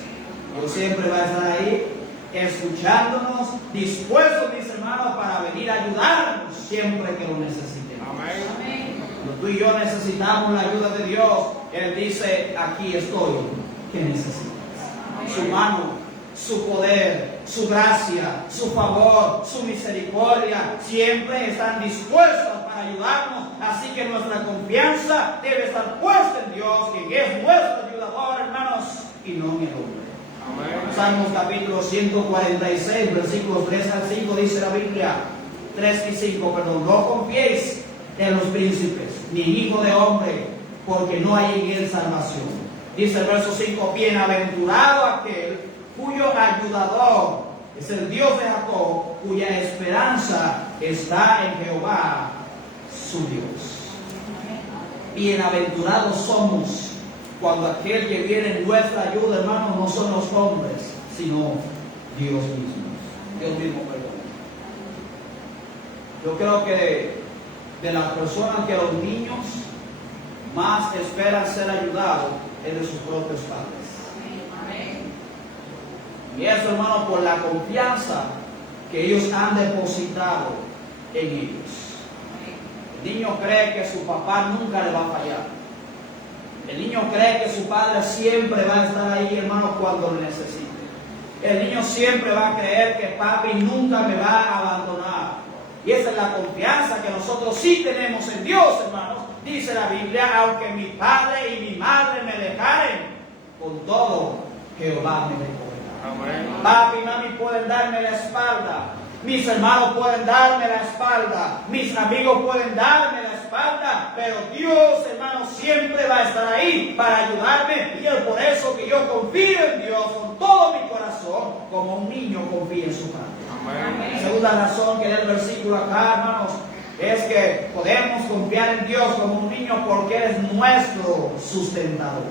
Dios siempre va a estar ahí, escuchándonos, dispuestos, mis hermanos, para venir a ayudarnos siempre que lo necesitemos. Amén. Cuando tú y yo necesitamos la ayuda de Dios, Él dice, aquí estoy, ¿qué necesitas? Su mano, su poder, su gracia, su favor, su misericordia, siempre están dispuestos para ayudarnos. Así que nuestra confianza debe estar puesta en Dios, quien es nuestro ayudador, hermanos, y no en el hombre. Salmos capítulo 146, versículos 3 al 5, dice la Biblia, 3 y 5, perdón, no confiéis en los príncipes, ni en hijo de hombre, porque no hay en él salvación. Dice el verso 5, bienaventurado aquel cuyo ayudador es el Dios de Jacob, cuya esperanza está en Jehová, su Dios. Bienaventurados somos cuando aquel que viene en nuestra ayuda, hermanos, no son los hombres, sino Dios mismo. Dios mismo, perdón. Yo creo que de las personas que los niños más esperan ser ayudados es de sus propios padres. Y eso, hermano, por la confianza que ellos han depositado en ellos. El niño cree que su papá nunca le va a fallar. El niño cree que su padre siempre va a estar ahí, hermano, cuando lo necesite. El niño siempre va a creer que papi nunca me va a abandonar. Y esa es la confianza que nosotros sí tenemos en Dios, hermanos. Dice la Biblia, aunque mi padre y mi madre me dejaren, con todo Jehová me recogerá. Papi y mami pueden darme la espalda. Mis hermanos pueden darme la espalda, mis amigos pueden darme la espalda, pero Dios, hermano, siempre va a estar ahí para ayudarme, y es por eso que yo confío en Dios con todo mi corazón, como un niño confía en su padre. La segunda razón que da el versículo acá, hermanos, es que podemos confiar en Dios como un niño porque Él es nuestro sustentador.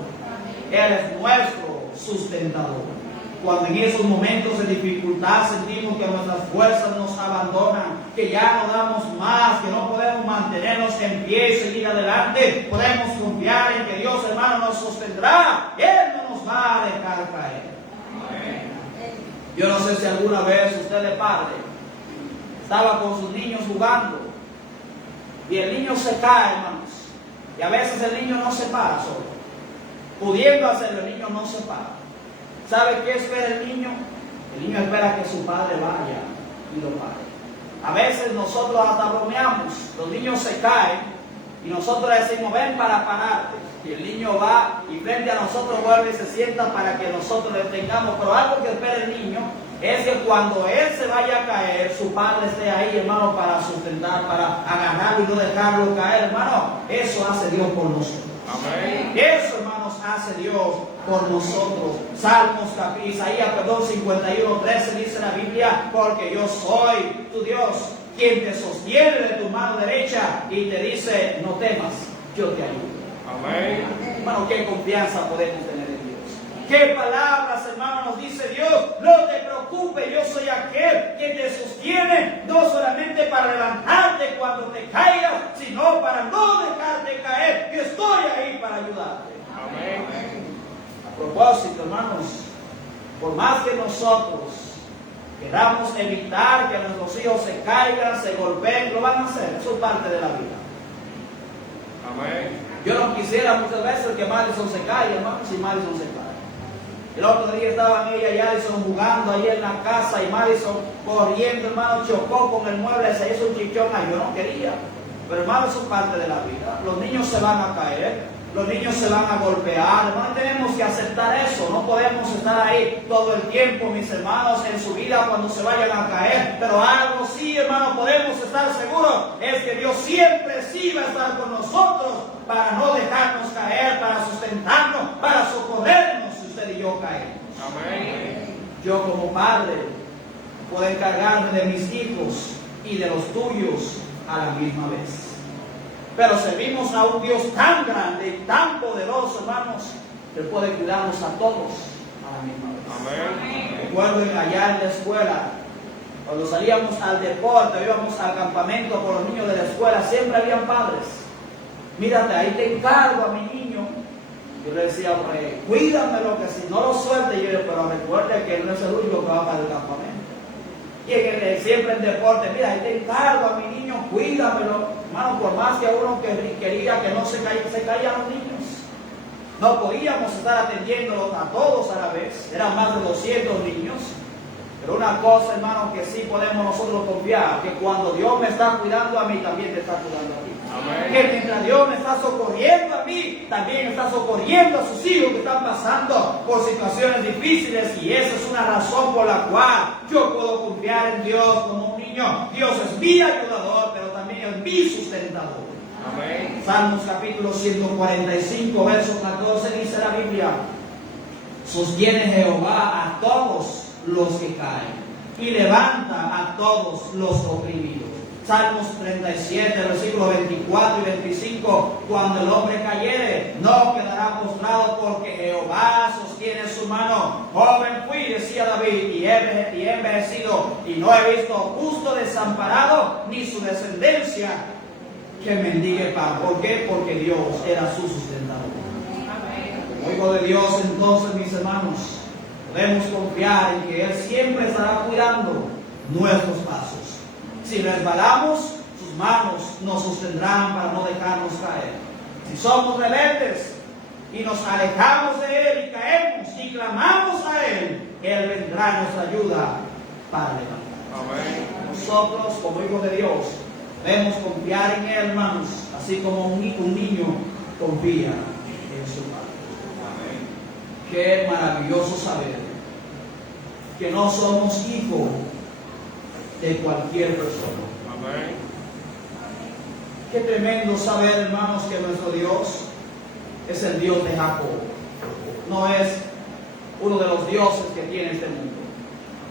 Él es nuestro sustentador. Cuando en esos momentos de dificultad sentimos que nuestras fuerzas nos abandonan, que ya no damos más, que no podemos mantenernos en pie y seguir adelante, podemos confiar en que Dios, hermano, nos sostendrá. Él no nos va a dejar caer. Yo no sé si alguna vez usted de padre estaba con sus niños jugando y el niño se cae, hermanos, y a veces el niño no se para solo. Pudiendo hacerlo, el niño no se para. ¿Sabe qué espera el niño? El niño espera que su padre vaya y lo pare. A veces nosotros hasta bromeamos, los niños se caen y nosotros le decimos, ven para pararte. Y el niño va y frente a nosotros vuelve y se sienta para que nosotros le tengamos. Pero algo que espera el niño es que cuando él se vaya a caer, su padre esté ahí, hermano, para sustentar, para agarrarlo y no dejarlo caer, hermano. Eso hace Dios por nosotros. Amén. Eso, hermanos, hace Dios por nosotros. Salmos, Isaías, 51:13 dice la Biblia, porque yo soy tu Dios, quien te sostiene de tu mano derecha y te dice, no temas, yo te ayudo. Amén. Hermano, qué confianza podemos tener en Dios. Qué palabras, hermano, nos dice Dios, no te preocupes, yo soy aquel que te sostiene, no solamente para levantarte cuando te caigas, sino para no dejarte caer, que estoy ahí para ayudarte. Amén. A propósito, hermanos, por más que nosotros queramos evitar que nuestros hijos se caigan, se golpeen, lo van a hacer, eso es parte de la vida. Amén. Yo no quisiera muchas veces que Madison se caiga, hermanos, si Madison se cae. El otro día estaban ella y Allison jugando ahí en la casa y Madison corriendo, hermano, chocó con el mueble, se hizo un chichón. Ay, yo no quería. Pero hermano, eso es parte de la vida. Los niños se van a caer, los niños se van a golpear, hermano, tenemos que aceptar eso. No podemos estar ahí todo el tiempo, mis hermanos, en su vida cuando se vayan a caer. Pero algo sí, hermano, podemos estar seguros, es que Dios siempre sí va a estar con nosotros para no dejarnos caer, para sustentarnos, para socorrernos si usted y yo caemos. Amén. Yo como padre puedo encargarme de mis hijos y de los tuyos a la misma vez. Pero servimos a un Dios tan grande y tan poderoso, hermanos, que puede cuidarnos a todos a la misma vez. Amén. Recuerdo allá en la escuela, cuando salíamos al deporte, íbamos al campamento con los niños de la escuela, siempre habían padres. Mírate, ahí te encargo a mi niño. Yo le decía, cuídamelo, que si no lo suelte, yo, pero recuerde que él no es el único que va para el campamento. Y siempre en deporte, mira, ahí te encargo a mi niño, cuídamelo. Hermano, por más que uno quería que no se caían los niños, no podíamos estar atendiendo a todos a la vez. Eran más de 200 niños. Pero una cosa, hermano, que sí podemos nosotros confiar, que cuando Dios me está cuidando a mí, también te está cuidando a ti. Amén. Que mientras Dios me está socorriendo a mí, también está socorriendo a sus hijos que están pasando por situaciones difíciles. Y esa es una razón por la cual yo puedo confiar en Dios como un niño. Dios es mi ayudador, pero también es mi sustentador. Amén. Salmos capítulo 145, verso 14 dice la Biblia: sostiene Jehová a todos los que caen y levanta a todos los oprimidos. Salmos 37, versículos 24 y 25: cuando el hombre cayere, no quedará postrado, porque Jehová sostiene su mano. Joven fui, decía David, y he envejecido, y no he visto justo desamparado, ni su descendencia que mendigue pan. ¿Por qué? Porque Dios era su sustentador. Como hijo de Dios, entonces, mis hermanos, podemos confiar en que Él siempre estará cuidando nuestros pasos. Si resbalamos, sus manos nos sostendrán para no dejarnos caer. Si somos rebeldes y nos alejamos de Él y caemos y clamamos a Él, Él vendrá en nuestra ayuda para levantarnos. Amén. Nosotros, como hijos de Dios, debemos confiar en Él, hermanos, así como un niño confía en su padre. Amén. Qué maravilloso saber que no somos hijos de cualquier persona. Amén. Qué tremendo saber, hermanos, que nuestro Dios es el Dios de Jacob. No es uno de los dioses que tiene este mundo.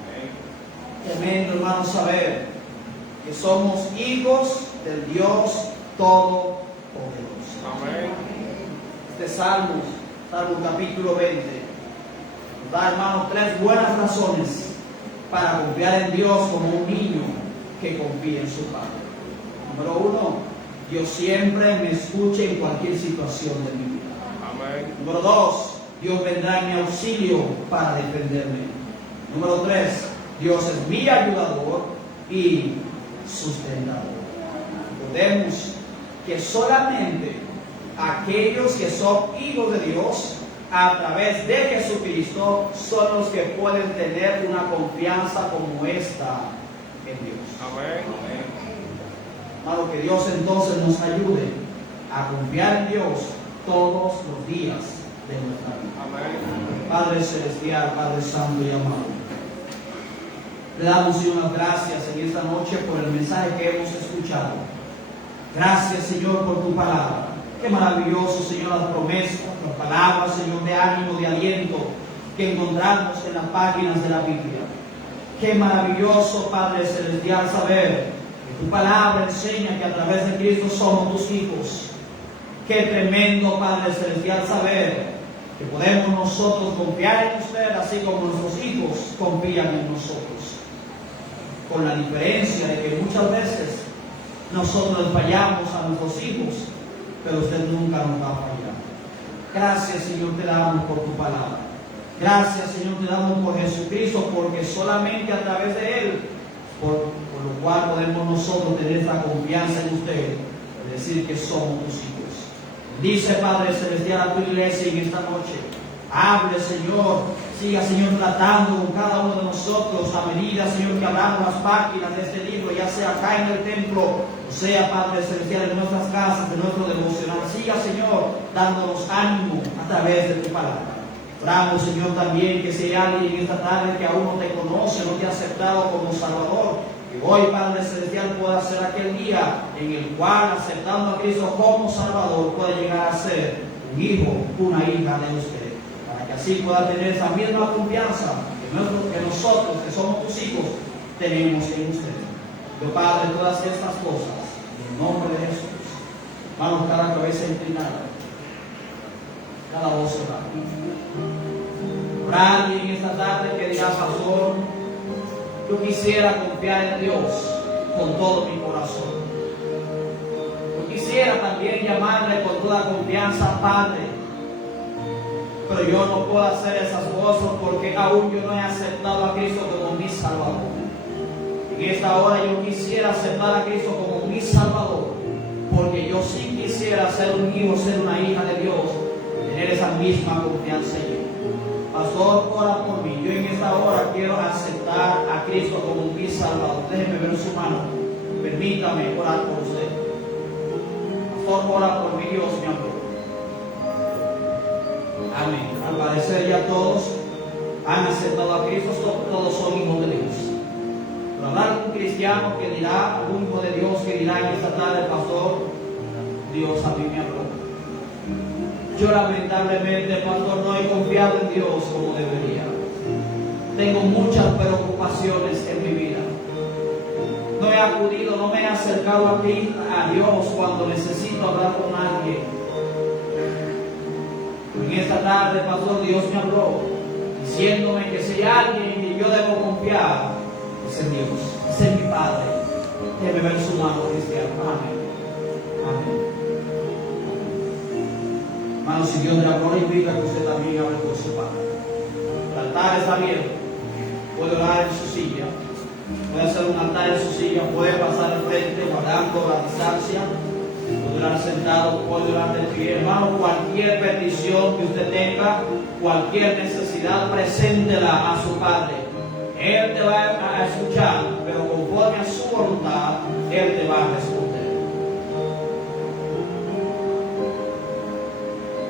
Amén. Tremendo, hermanos, saber que somos hijos del Dios Todopoderoso. Amén. Este Salmo capítulo 20, nos da, hermanos, 3 buenas razones para confiar en Dios como un niño que confía en su Padre. Número 1, Dios siempre me escucha en cualquier situación de mi vida. Amén. Número 2, Dios vendrá en mi auxilio para defenderme. Número 3, Dios es mi ayudador y sustentador. Recordemos que solamente aquellos que son hijos de Dios a través de Jesucristo son los que pueden tener una confianza como esta en Dios. Amén. Hermano, que Dios entonces nos ayude a confiar en Dios todos los días de nuestra vida. Amén. Padre Celestial, Padre Santo y amado, le damos, Señor, las gracias en esta noche por el mensaje que hemos escuchado. Gracias, Señor, por tu palabra. Qué maravilloso, Señor, las promesas, las palabras, Señor, de ánimo, de aliento que encontramos en las páginas de la Biblia. Qué maravilloso, Padre Celestial, saber que tu palabra enseña que a través de Cristo somos tus hijos. Qué tremendo, Padre Celestial, saber que podemos nosotros confiar en usted, así como nuestros hijos confían en nosotros. Con la diferencia de que muchas veces nosotros fallamos a nuestros hijos, pero usted nunca nos va a fallar. Gracias, Señor, te damos por tu palabra. Gracias, Señor, te damos por Jesucristo, porque solamente a través de Él, por lo cual podemos nosotros tener esta confianza en usted, de decir que somos tus hijos. Dice, Padre Celestial, a tu iglesia en esta noche. Hable, Señor. Siga, Señor, tratando con cada uno de nosotros a medida, Señor, que hablamos las páginas de este libro, ya sea acá en el templo, o sea, Padre Celestial, en nuestras casas, de nuestro devocional. Siga, Señor, dándonos ánimo a través de tu palabra. Oramos, Señor, también que si hay alguien en esta tarde que aún no te conoce, no te ha aceptado como Salvador, que hoy, Padre Celestial, pueda ser aquel día en el cual, aceptando a Cristo como Salvador, puede llegar a ser un hijo, una hija de usted. Que así pueda tener esa misma confianza que nosotros, que somos tus hijos, tenemos en usted. Yo, Padre, todas estas cosas, en el nombre de Jesús, vamos, cada cabeza inclinada, cada voz cerrada. Habrá alguien esta tarde que diga, pastor, yo quisiera confiar en Dios con todo mi corazón. Yo quisiera también llamarle con toda confianza, Padre, pero yo no puedo hacer esas cosas porque aún yo no he aceptado a Cristo como mi Salvador. En esta hora yo quisiera aceptar a Cristo como mi Salvador. que yo sí quisiera ser un hijo, ser una hija de Dios, tener esa misma confianza en Él. Pastor, ora por mí. Yo en esta hora quiero aceptar a Cristo como mi Salvador. Déjeme ver su mano. Permítame orar por usted. Pastor, ora por mí, Dios mi amor. Amén. Al parecer ya todos han aceptado a Cristo, todos son hijos de Dios. Pero hablar de un cristiano que dirá, un hijo de Dios que dirá en esta tarde, pastor, Dios a mí me habló. Yo lamentablemente, pastor, no he confiado en Dios como debería. Tengo muchas preocupaciones en mi vida. No he acudido, no me he acercado a ti, a Dios, cuando necesito hablar con alguien. En esta tarde, pastor, Dios me habló, diciéndome que si hay alguien en que yo debo confiar, es en Dios, es en mi Padre. Debe ver su mano, cristiano. Amén. Amén. Hermano, si Dios le habló, le invita a que usted también hable con su Padre. El altar está abierto. Puede orar en su silla. Puede hacer un altar en su silla. Puede pasar al frente guardando la distancia. Puede orar sentado, puede orar de pie. Hermano, cualquier petición que usted tenga, cualquier necesidad, preséntela a su Padre. Él te va a escuchar, pero conforme a su voluntad, Él te va a responder.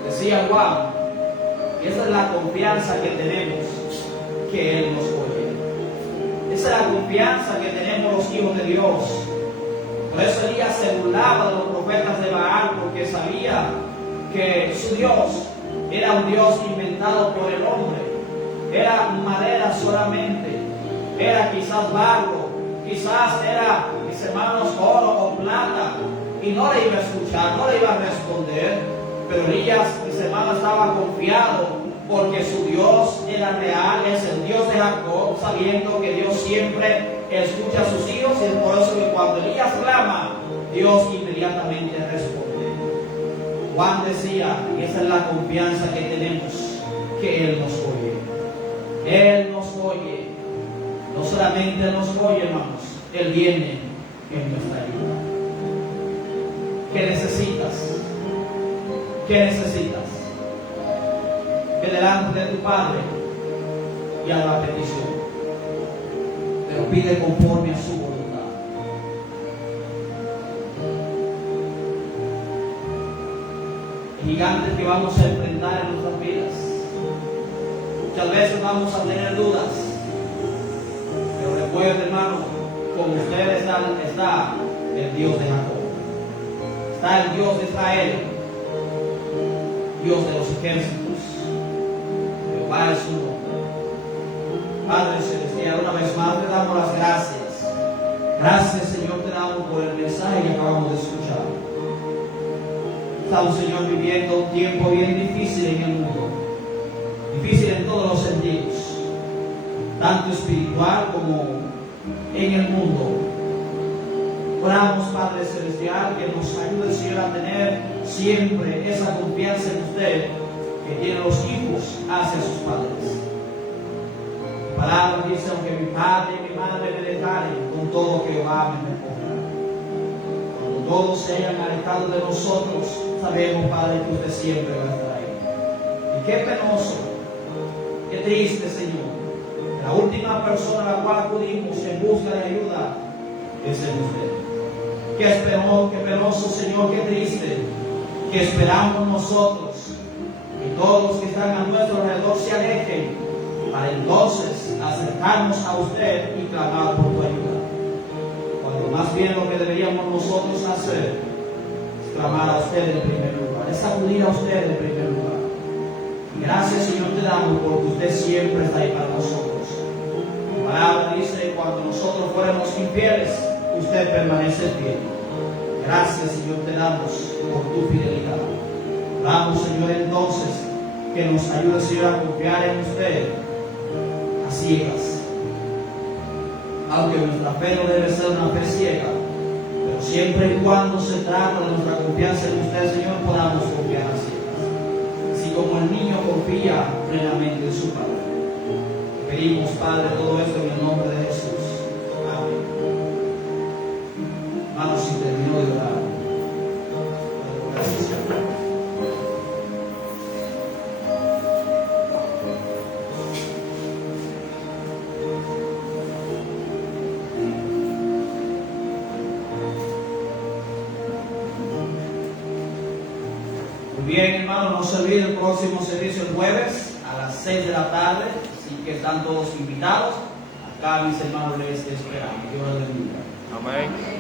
Decía Juan, y esa es la confianza que tenemos, que Él nos oye. Esa es la confianza que tenemos los hijos de Dios. Por eso Elías se burlaba de los profetas de Baal, porque sabía que su Dios era un Dios inventado por el hombre. Era madera solamente, era quizás barro, quizás era, mis hermanos, oro o plata, y no le iba a escuchar, no le iba a responder. Pero Elías, mis hermanos, estaba confiado porque su Dios era real, es el Dios de Jacob, sabiendo que Dios siempre escucha a sus hijos, y es por eso que cuando Elías clama, Dios inmediatamente responde. Juan decía, y esa es la confianza que tenemos, que Él nos oye. Él nos oye. No solamente nos oye, hermanos, Él viene en nuestra ayuda. ¿Qué necesitas? ¿Qué necesitas? Que delante de tu Padre y a la petición, pero pide conforme a su voluntad. El gigante que vamos a enfrentar en nuestras vidas, muchas veces vamos a tener dudas, pero recuerden, hermano, con ustedes está el Dios de Jacob, está el Dios de Israel, Dios de los ejércitos. Jehová es su nombre. Padre celestial, una vez más te damos las gracias. Gracias, Señor, te damos por el mensaje que acabamos de escuchar. Estamos, Señor, viviendo un tiempo bien difícil en el mundo, difícil en todos los sentidos, tanto espiritual como en el mundo. Oramos, Padre celestial, que nos ayude, Señor, a tener siempre esa confianza en usted que tienen los hijos hacia sus padres. La palabra dice, aunque mi padre y mi madre me dejaren, con todo Jehová me recogerá. Cuando todos se hayan alejado de nosotros, sabemos, Padre, que usted siempre va a estar ahí. Y qué penoso, qué triste, Señor, la última persona a la cual acudimos en busca de ayuda es en usted. Qué penoso, Señor, qué triste, que esperamos nosotros que todos los que están a nuestro alrededor se alejen, para entonces acercarnos a usted y clamar por tu ayuda. Cuando más bien lo que deberíamos nosotros hacer es clamar a usted en primer lugar, es acudir a usted en primer lugar. Y gracias, Señor, te damos porque usted siempre está ahí para nosotros. La palabra dice, cuando nosotros fuéramos infieles, usted permanece fiel. Gracias, Señor, te damos por tu fidelidad. Oramos, Señor, entonces, que nos ayude, Señor, a confiar en usted a ciegas. Aunque nuestra fe no debe ser una fe ciega, pero siempre y cuando se trata de nuestra confianza en usted, Señor, podamos confiar a ciegas. Así como el niño confía plenamente en su Padre. Pedimos, Padre, todo esto en el nombre de Jesús. Amén. Hermanos, si terminó de orar, Muy bien, hermano, no se olviden el próximo servicio el jueves a las 6 de la tarde, así que están todos invitados. Acá mis hermanos les esperamos. Dios les bendiga. Amén.